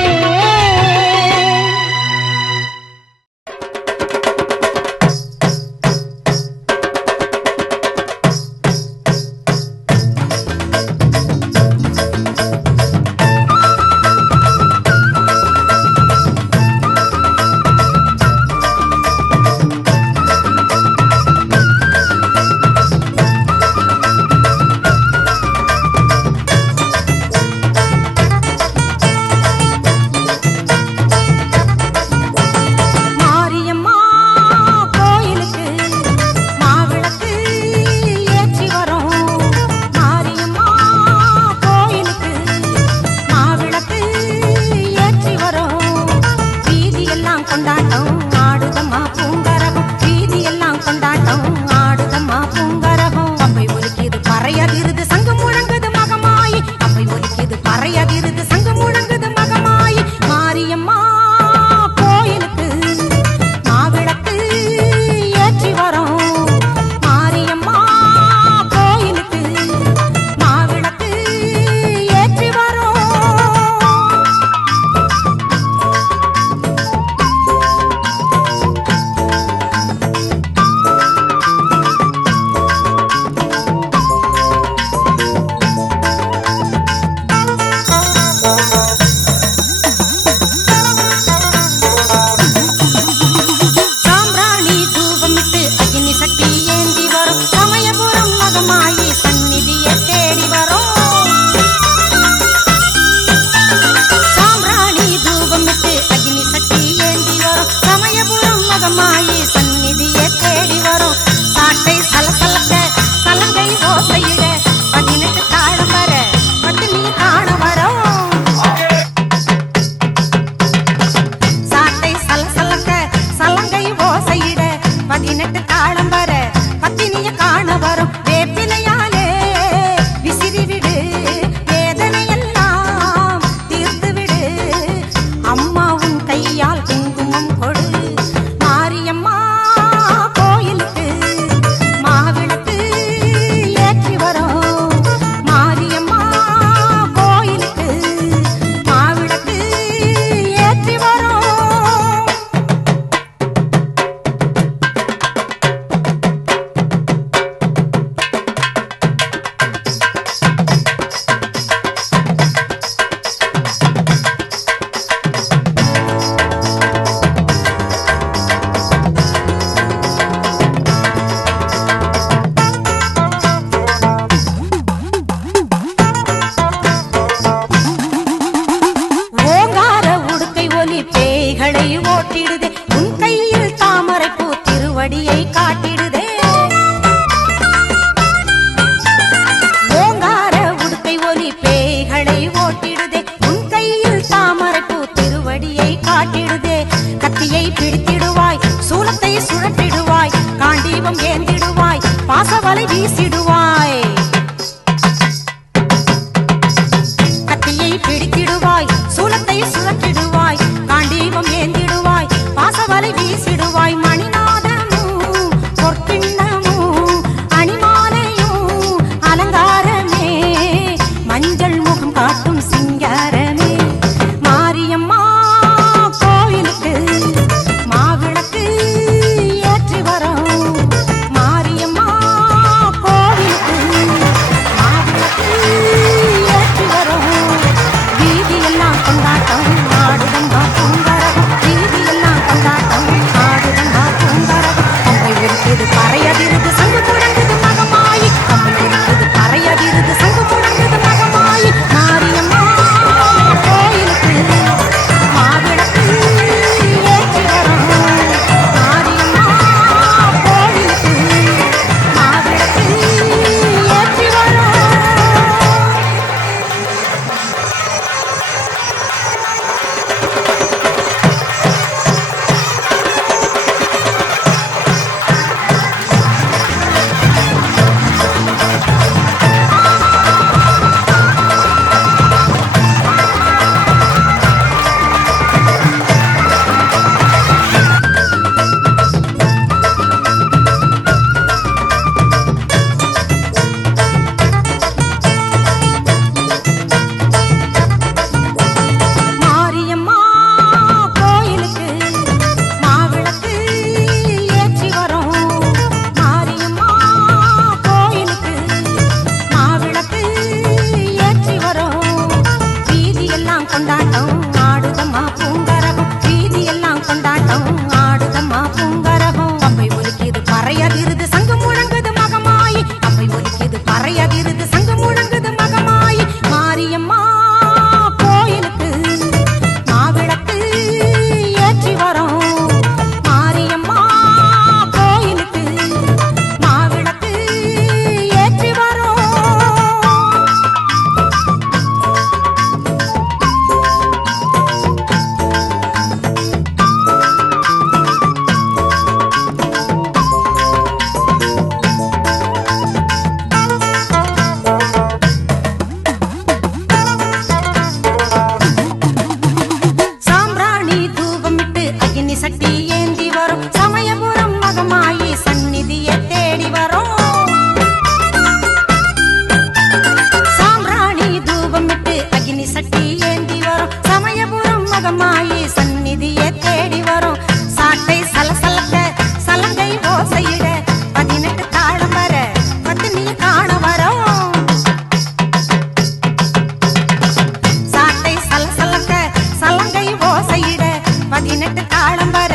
பிடித்திடுவாய் சூலத்தை சுழற்றிடுவாய் காண்டீபம் ஏந்திடுவாய் பாசவலை வீசிடுவாய் கத்தியை பிடித்திடுவாய் சூலத்தை சுழற்றிடுவாய் காண்டீபம் ஏந்திடுவாய் பாசவலை வீசிடுவாய் மணிநாதமும் பொற்கிண்ணமும் அணிமாலையும் அலங்காரமே மஞ்சள் முகம் காட்டும் சிங்காரமே மாரியம்மா கோயிலுக்கு மாவிளக்கு ஏற்றி வரோம் மாரியம்மா கோவிலுக்கு மாவிளக்கு ஏற்றி வரோம் வீதியெல்லாம் கொண்டாட்டம் ஆடுதம்பா பூங்கரகம் வீதியெல்லாம் கொண்டாட்டம் ஆடுதம்பா பூங்கரகம் கம்பை இருக்குது பறையதிருது சங்கு முழங்குது மகமாயி கம்பை இருக்குது பறையதிருது சங்கு முழங்குது மகமாயி மாரியம்மா கோயிலுக்கு மாவிளக்கு ஏற்றி வரோம் மாரியம்மா கோயிலுக்கு மாவிளக்கு ஏற்றி வரோம் மாரியம்மா கோயிலுக்கு மாவிளக்கு ஏற்றி வரோம் மாரியம்மா கோயிலுக்கு மாவிளக்கு ஏற்றி வரோம் வீதியெல்லாம் கொண்டாட்டம் ஆடுதம்மா பூங்கரகம் வீதியெல்லாம் கொண்டாட்டம் ஆடுதம்மா பூங்கரகம் கம்பை ஒலிக்குது பறையதிருது சங்கு முழங்குது மகமாயி கம்பை ஒலிக்குது பறையதிருது சங்கு முழங்குது மகமாயி மாரியம்மா கோயிலுக்கு மாவிளக்கு ஏற்றி வரோம் மாரியம்மா கோயிலுக்கு மாவிளக்கு ஏற்றி வரோம் சாம்பிராணி தூபமிட்டு அக்னி சட்டி ஏந்தி வரும் சமயபுரம் மகமாயி சந்நிதியை தேடி வரும் சாம்பிராணி தூபமிட்டு அக்னி சட்டி ஏந்தி வரும் சமயபுரம் மகமாயி சந்நிதியை தேடி வரும் சாட்டை சலசலக்க சலங்கை ஓசையிட 18 தாளம் வர பத்தினி காண வரோம் சாட்டை சலசலக்க சலங்கை ஓசையிட 18 தாளம் வர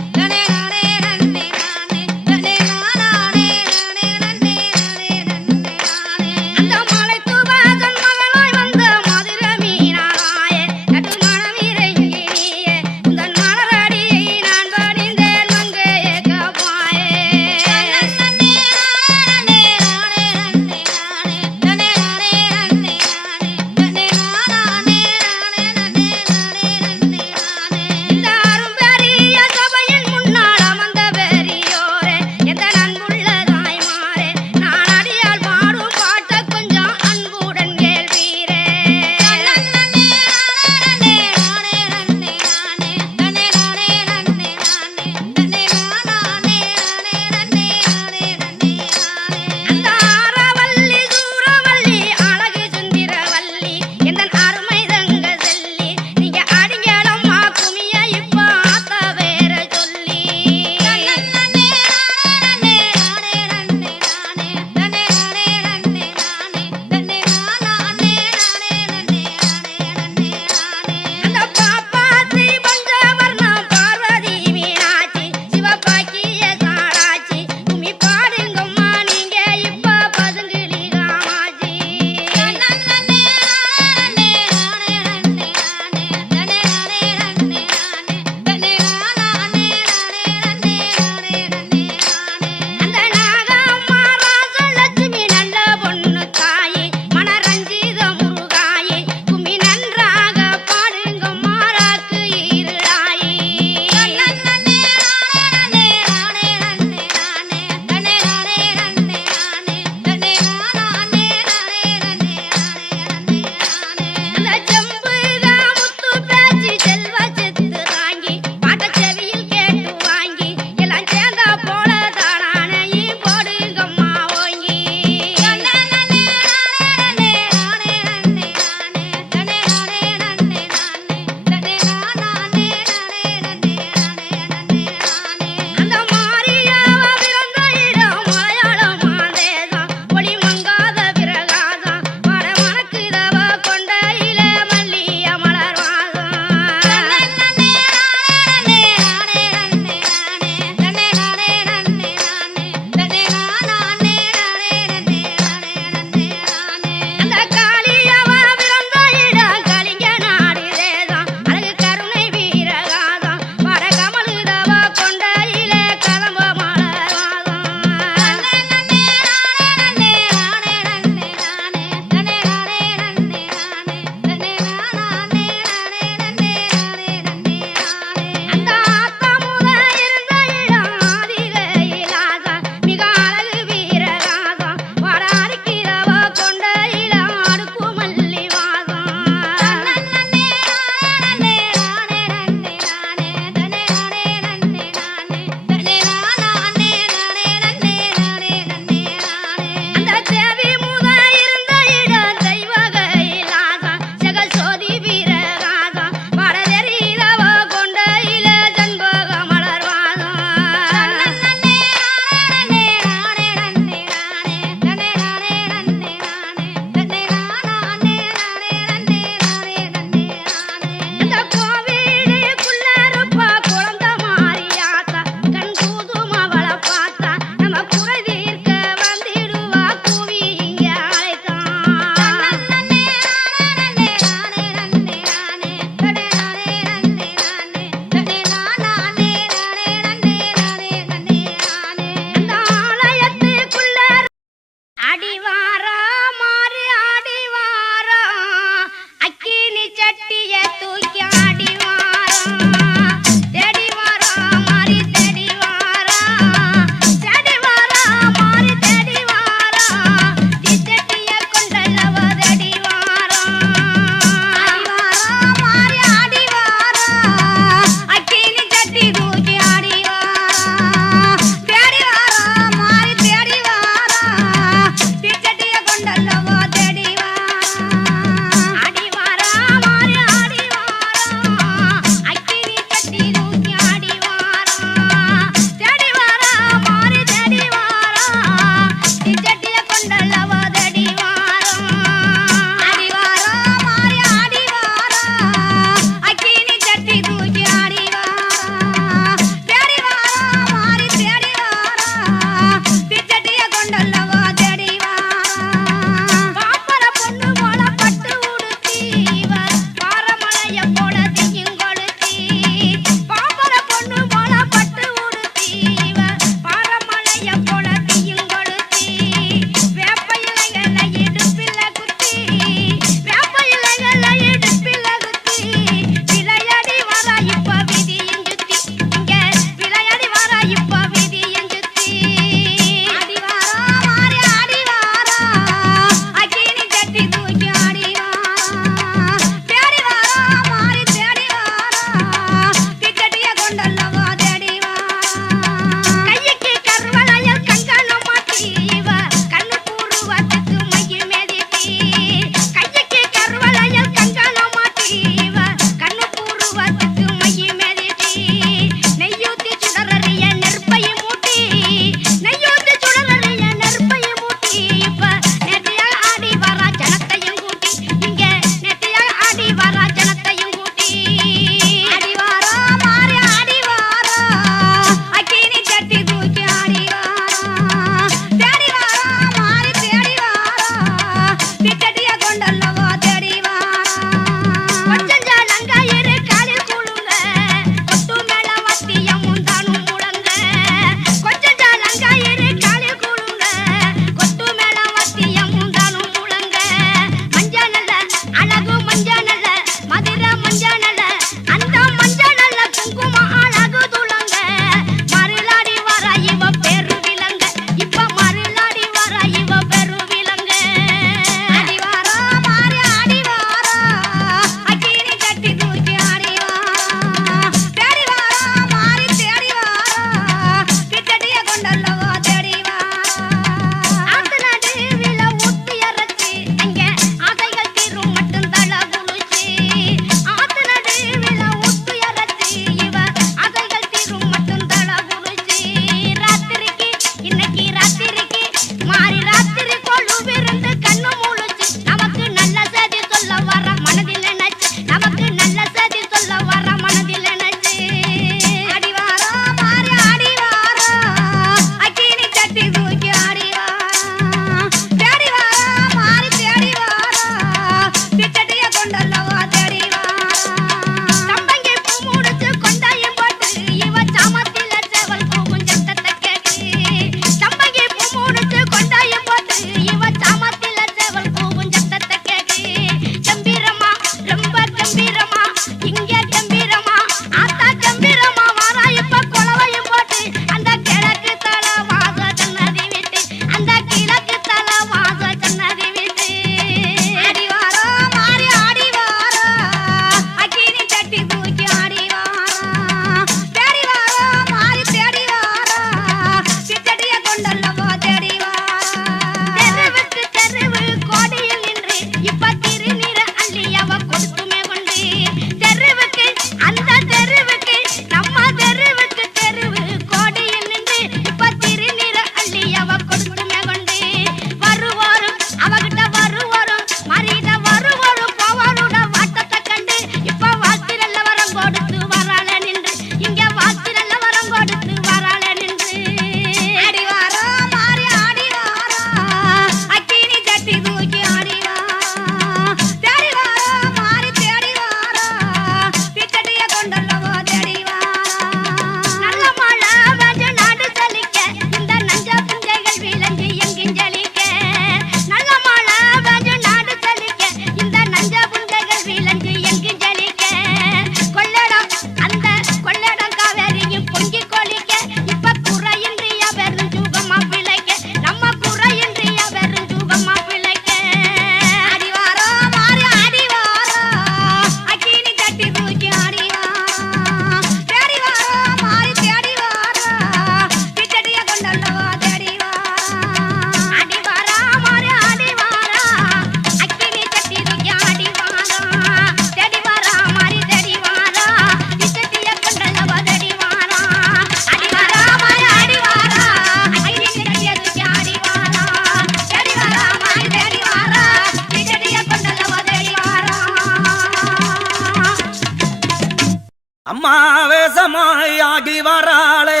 ஆகி வராளே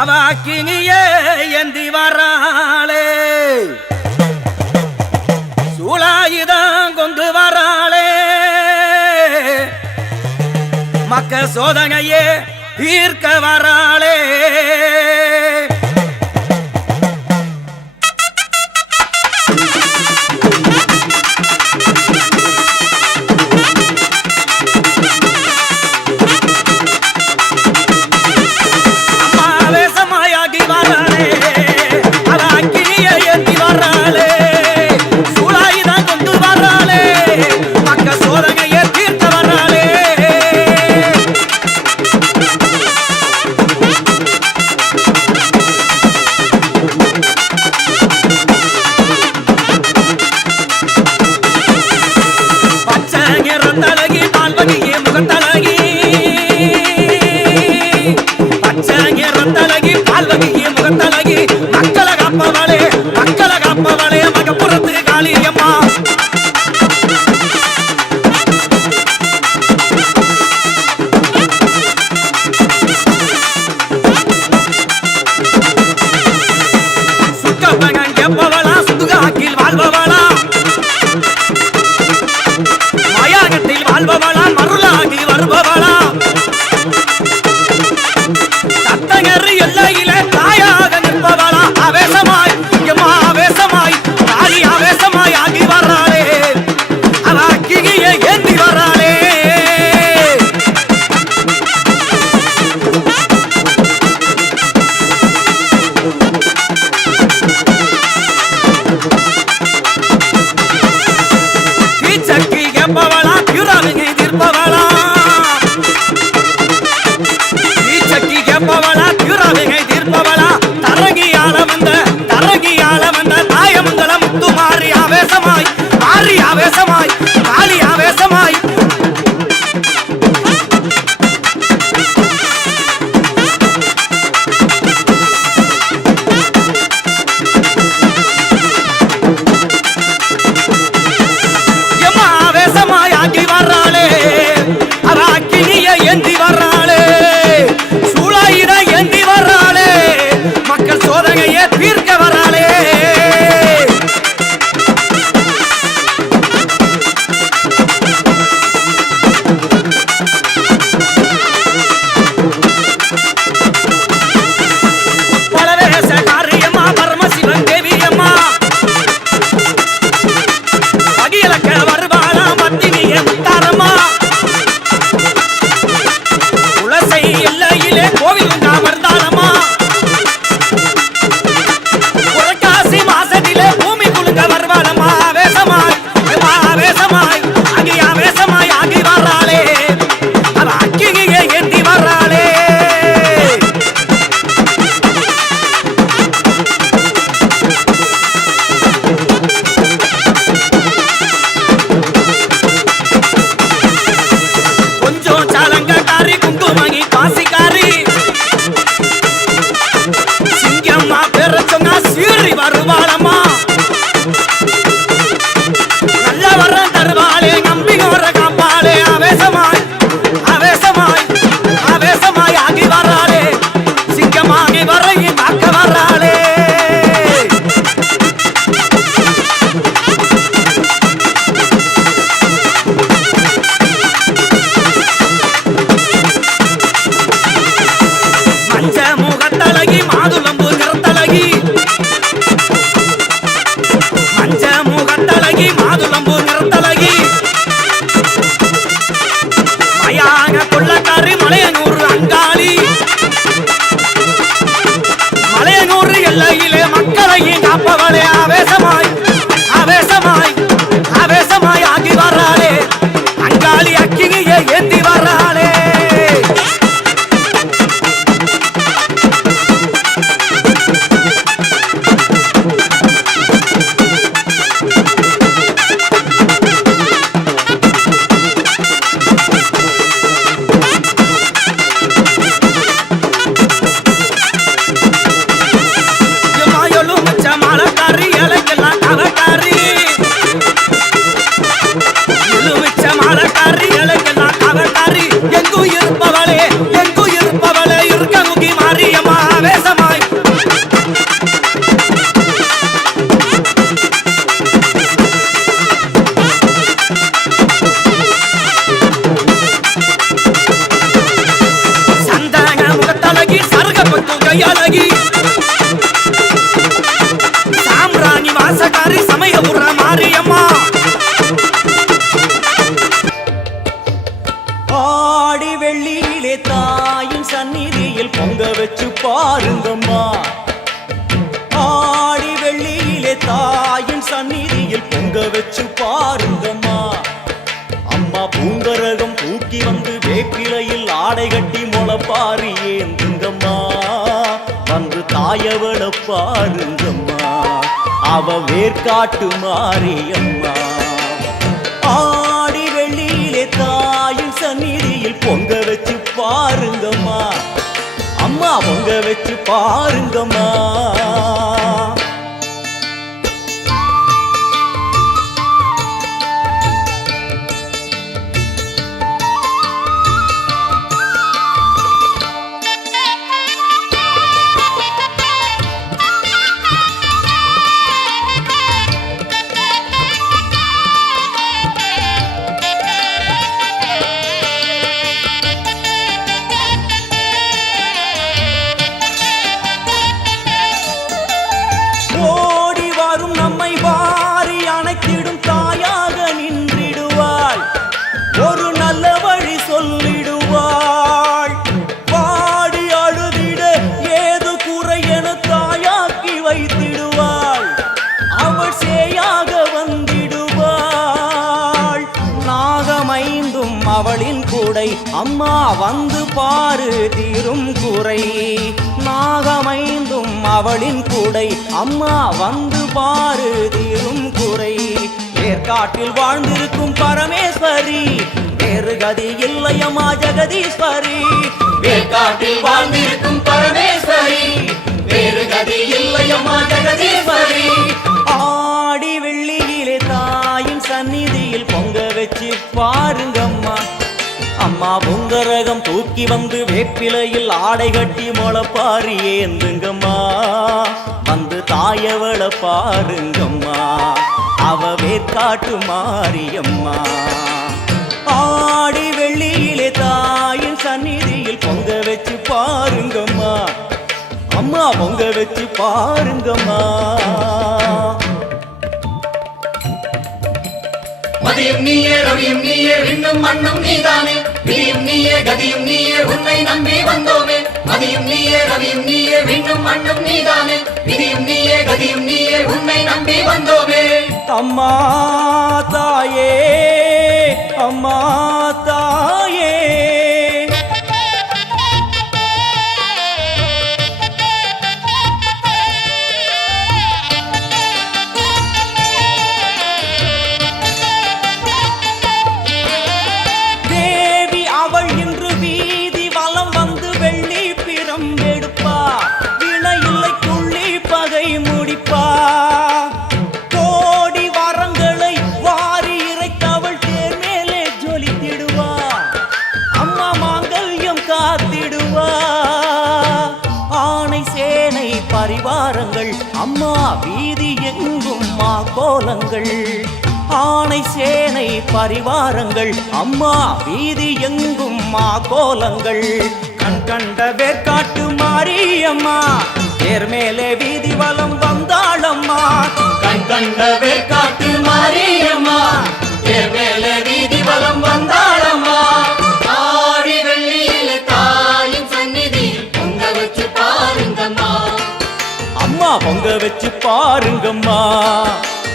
அவ கிணியே ஏந்தி வராளே சூளாயுதம் கொண்டு வராளே மக்க சோதனையே தீர்க்க வராளே அழகி சரகப்பட்டு கையழகி சாம்ராணி வாசகாரி சமய உற மாரியம்மா ஆடி வெள்ளியிலே தாயின் சந்நிதியில் பொங்க வச்சு பாருங்கம்மா ஆடி வெள்ளியிலே தாயின் சந்நிதியில் பொங்க வச்சு பாருங்கம்மா அம்மா பூங்கரகம் தூக்கி வந்து வேப்பிலையில் ஆடை கட்டி முளப்பாரி ஏந்துங்கம்மா வந்து தாயவள பாருங்கம்மா அவ வேர்காட்டு மாரியம்மா ஆடி வெள்ளியிலே தாயின் சந்நிதியில் பொங்க வச்சு பாருங்கம்மா அம்மா பொங்க வச்சு பாருங்கம்மா ஓடி வரும் நம்மை வாரி அணைத்திடும் தாயாக நின்றிடுவாள் ஒரு நல்ல வழி சொல்லிடுவாள் பாடி அழுதிட ஏது குறை என தாயாக்கி வைத்திடுவாள் அவள் சேயாக வந்திடுவாள் நாகமைந்தும் அவளின் கூடை அம்மா வந்து பாரு தீரும் குறை நாகமைந்தும் அவளின் கூடை அம்மா வந்து பாரு தீரும் குறை ஏற்காட்டில் வாழ்ந்திருக்கும் பரமேஸ்வரி வேறு கதி இல்லையம்மா ஜெகதீஸ்வரி ஏற்காட்டில் வாழ்ந்திருக்கும் பரமேஸ்வரி வேறு கதி இல்லையம்மா ஜெகதீஸ்வரி ஆடி வெள்ளியிலே தாயின் சந்நிதியில் பொங்க வச்சு பாருங்கம்மா அம்மா பொங்கரகம் தூக்கி வந்து வேப்பிலையில் ஆடை கட்டி முளப்பாரி ஏந்துங்கம்மா வந்து தாயவள பாருங்கம்மா அவ வேர்காட்டு மாரியம்மா ஆடி வெள்ளியிலே தாயின் சந்நிதியில் பொங்க வச்சு பாருங்கம்மா அம்மா பொங்க வச்சு பாருங்கம்மா மதியும் நீயே ரவியும் நீயே விண்ணும் மண்ணும் நீதானே விதியும் நீயே கதியும் நீயே உன்னை நம்பி வந்தோமே மதியும் நீயே ரவியும் நீயே விண்ணும் மண்ணும் நீதானே விதியும் நீயே கதியும் நீயே உன்னை நம்பி வந்தோமே அம்மா தாயே அம்மா தாயே தேவி அவள் இன்று வீதி வலம் வந்து வெள்ளி பிறம் எடுப்பா வினையில்லை துள்ளி பகை முடிப்பா கோடி வரங்களை வாரி இறைத்தவள் தேர் மேலே ஜொலித்திடுவா அம்மா மாங்கல்யம் காத்திடுவா ஆணை சேனை பரிவாரங்கள் அம்மா வீதி எங்கும் மா கோலங்கள் ஆணை சேனை பரிவாரங்கள் அம்மா வீதி எங்கும் மா கோலங்கள் கண் கண்ட வேர்காட்டு மாரியம்மா தேர் மேலே வீதி வலம் வந்தாளம்மா கண் கண்ட வேர்காட்டு மாரியம்மா தேர் மேலே வீதி வலம் வந்தாளம்மா ஆடி வெள்ளியில தாயின் சந்நிதியில் பொங்க வச்சு பாருங்கம்மா அம்மா பொங்க வச்சு பாருங்கம்மா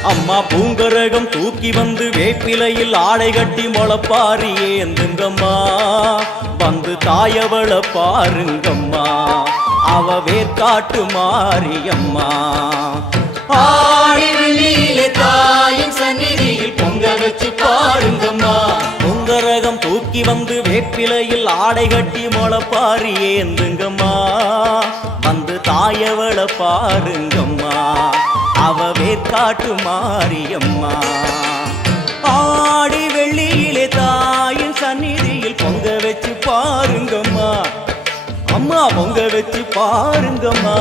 அம்மா பூங்கரகம் தூக்கி வந்து வேப்பிலையில் ஆடை கட்டி முளப்பாரி ஏந்துங்கம்மா வந்து தாயவள பாருங்கம்மா அவ வேர்காட்டு மாரியம்மா ஆடி வெள்ளியில தாயின் சந்நிதியில் பொங்க வச்சு பாருங்கம்மா பூங்கரகம் தூக்கி வந்து வேப்பிலையில் ஆடை கட்டி முளப்பாரி ஏந்துங்கம்மா வந்து தாயவள பாருங்கம்மா அவ வேர்காட்டு மாரியம்மா ஆடி வெள்ளியிலே தாயின் சந்நிதியில் பொங்க வச்சு பாருங்கம்மா அம்மா பொங்க வச்சு பாருங்கம்மா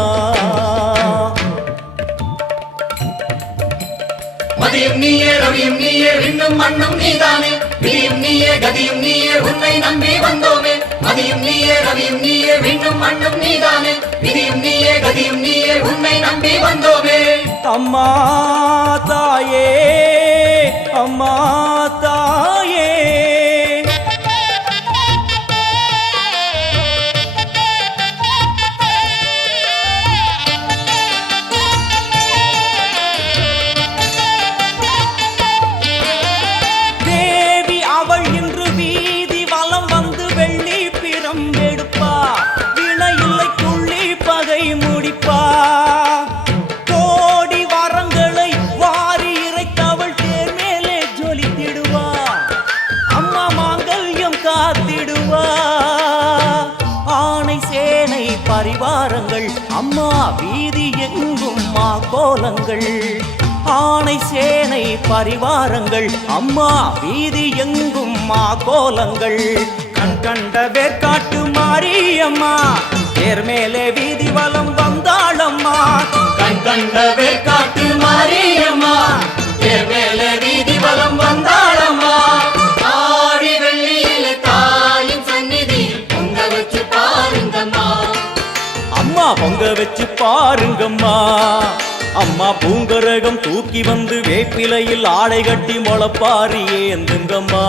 மதியும் நீயே ரவியும் நீயே விண்ணும் மண்ணும் நீதானே விதியும் நீயே கதியும் நீயே உன்னை நம்பி வந்தோமே மதியும் நீயே ரவியும் நீயே விண்ணும் மண்ணும் நீ அம்மா தாயே அம்மா தாயே தேவி அவள் இன்று வீதி வலம் வந்து வெள்ளி பிரம்பெடுப்பா வினையில்லை துள்ளி பகை முடிப்பா கோடி வரங்களை வாரி இறைத்தவள் தேர் மேலே ஜொலித்திடுவா அம்மா மாங்கல்யம் காத்திடுவா ஆணை சேனை பரிவாரங்கள் அம்மா வீதி எங்கும் மா கோலங்கள் ஆணை சேனை பரிவாரங்கள் அம்மா வீதி எங்கும் மா கோலங்கள் கண் கண்ட வேற்காட்டு மாரியம்மா தேர் மேலே வீதி வலம் வந்தாளம்மா கண் கண்ட வேற்காட்டு மாரியம்மா தேர் மேலே வீதி வலம் வந்தாளம்மா ஆடி வெள்ளியில தாயின் சந்நிதி பொங்க வச்சு பாருங்கம்மா அம்மா பொங்க வச்சு பாருங்கம்மா அம்மா பூங்கரகம் தூக்கி வந்து வேப்பிலையில் ஆடை கட்டி முளப்பாரி ஏந்துங்கம்மா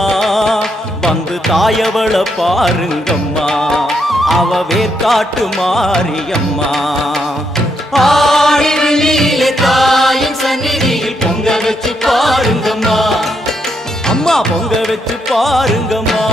வந்து தாயவள பாருங்கம்மா அவ வேற்காட்டு மாரியம்மா ஆடி வெள்ளியில தாயின் சந்நிதியில் பொங்க வச்சு பாருங்கம்மா அம்மா பொங்க வச்சு பாருங்கம்மா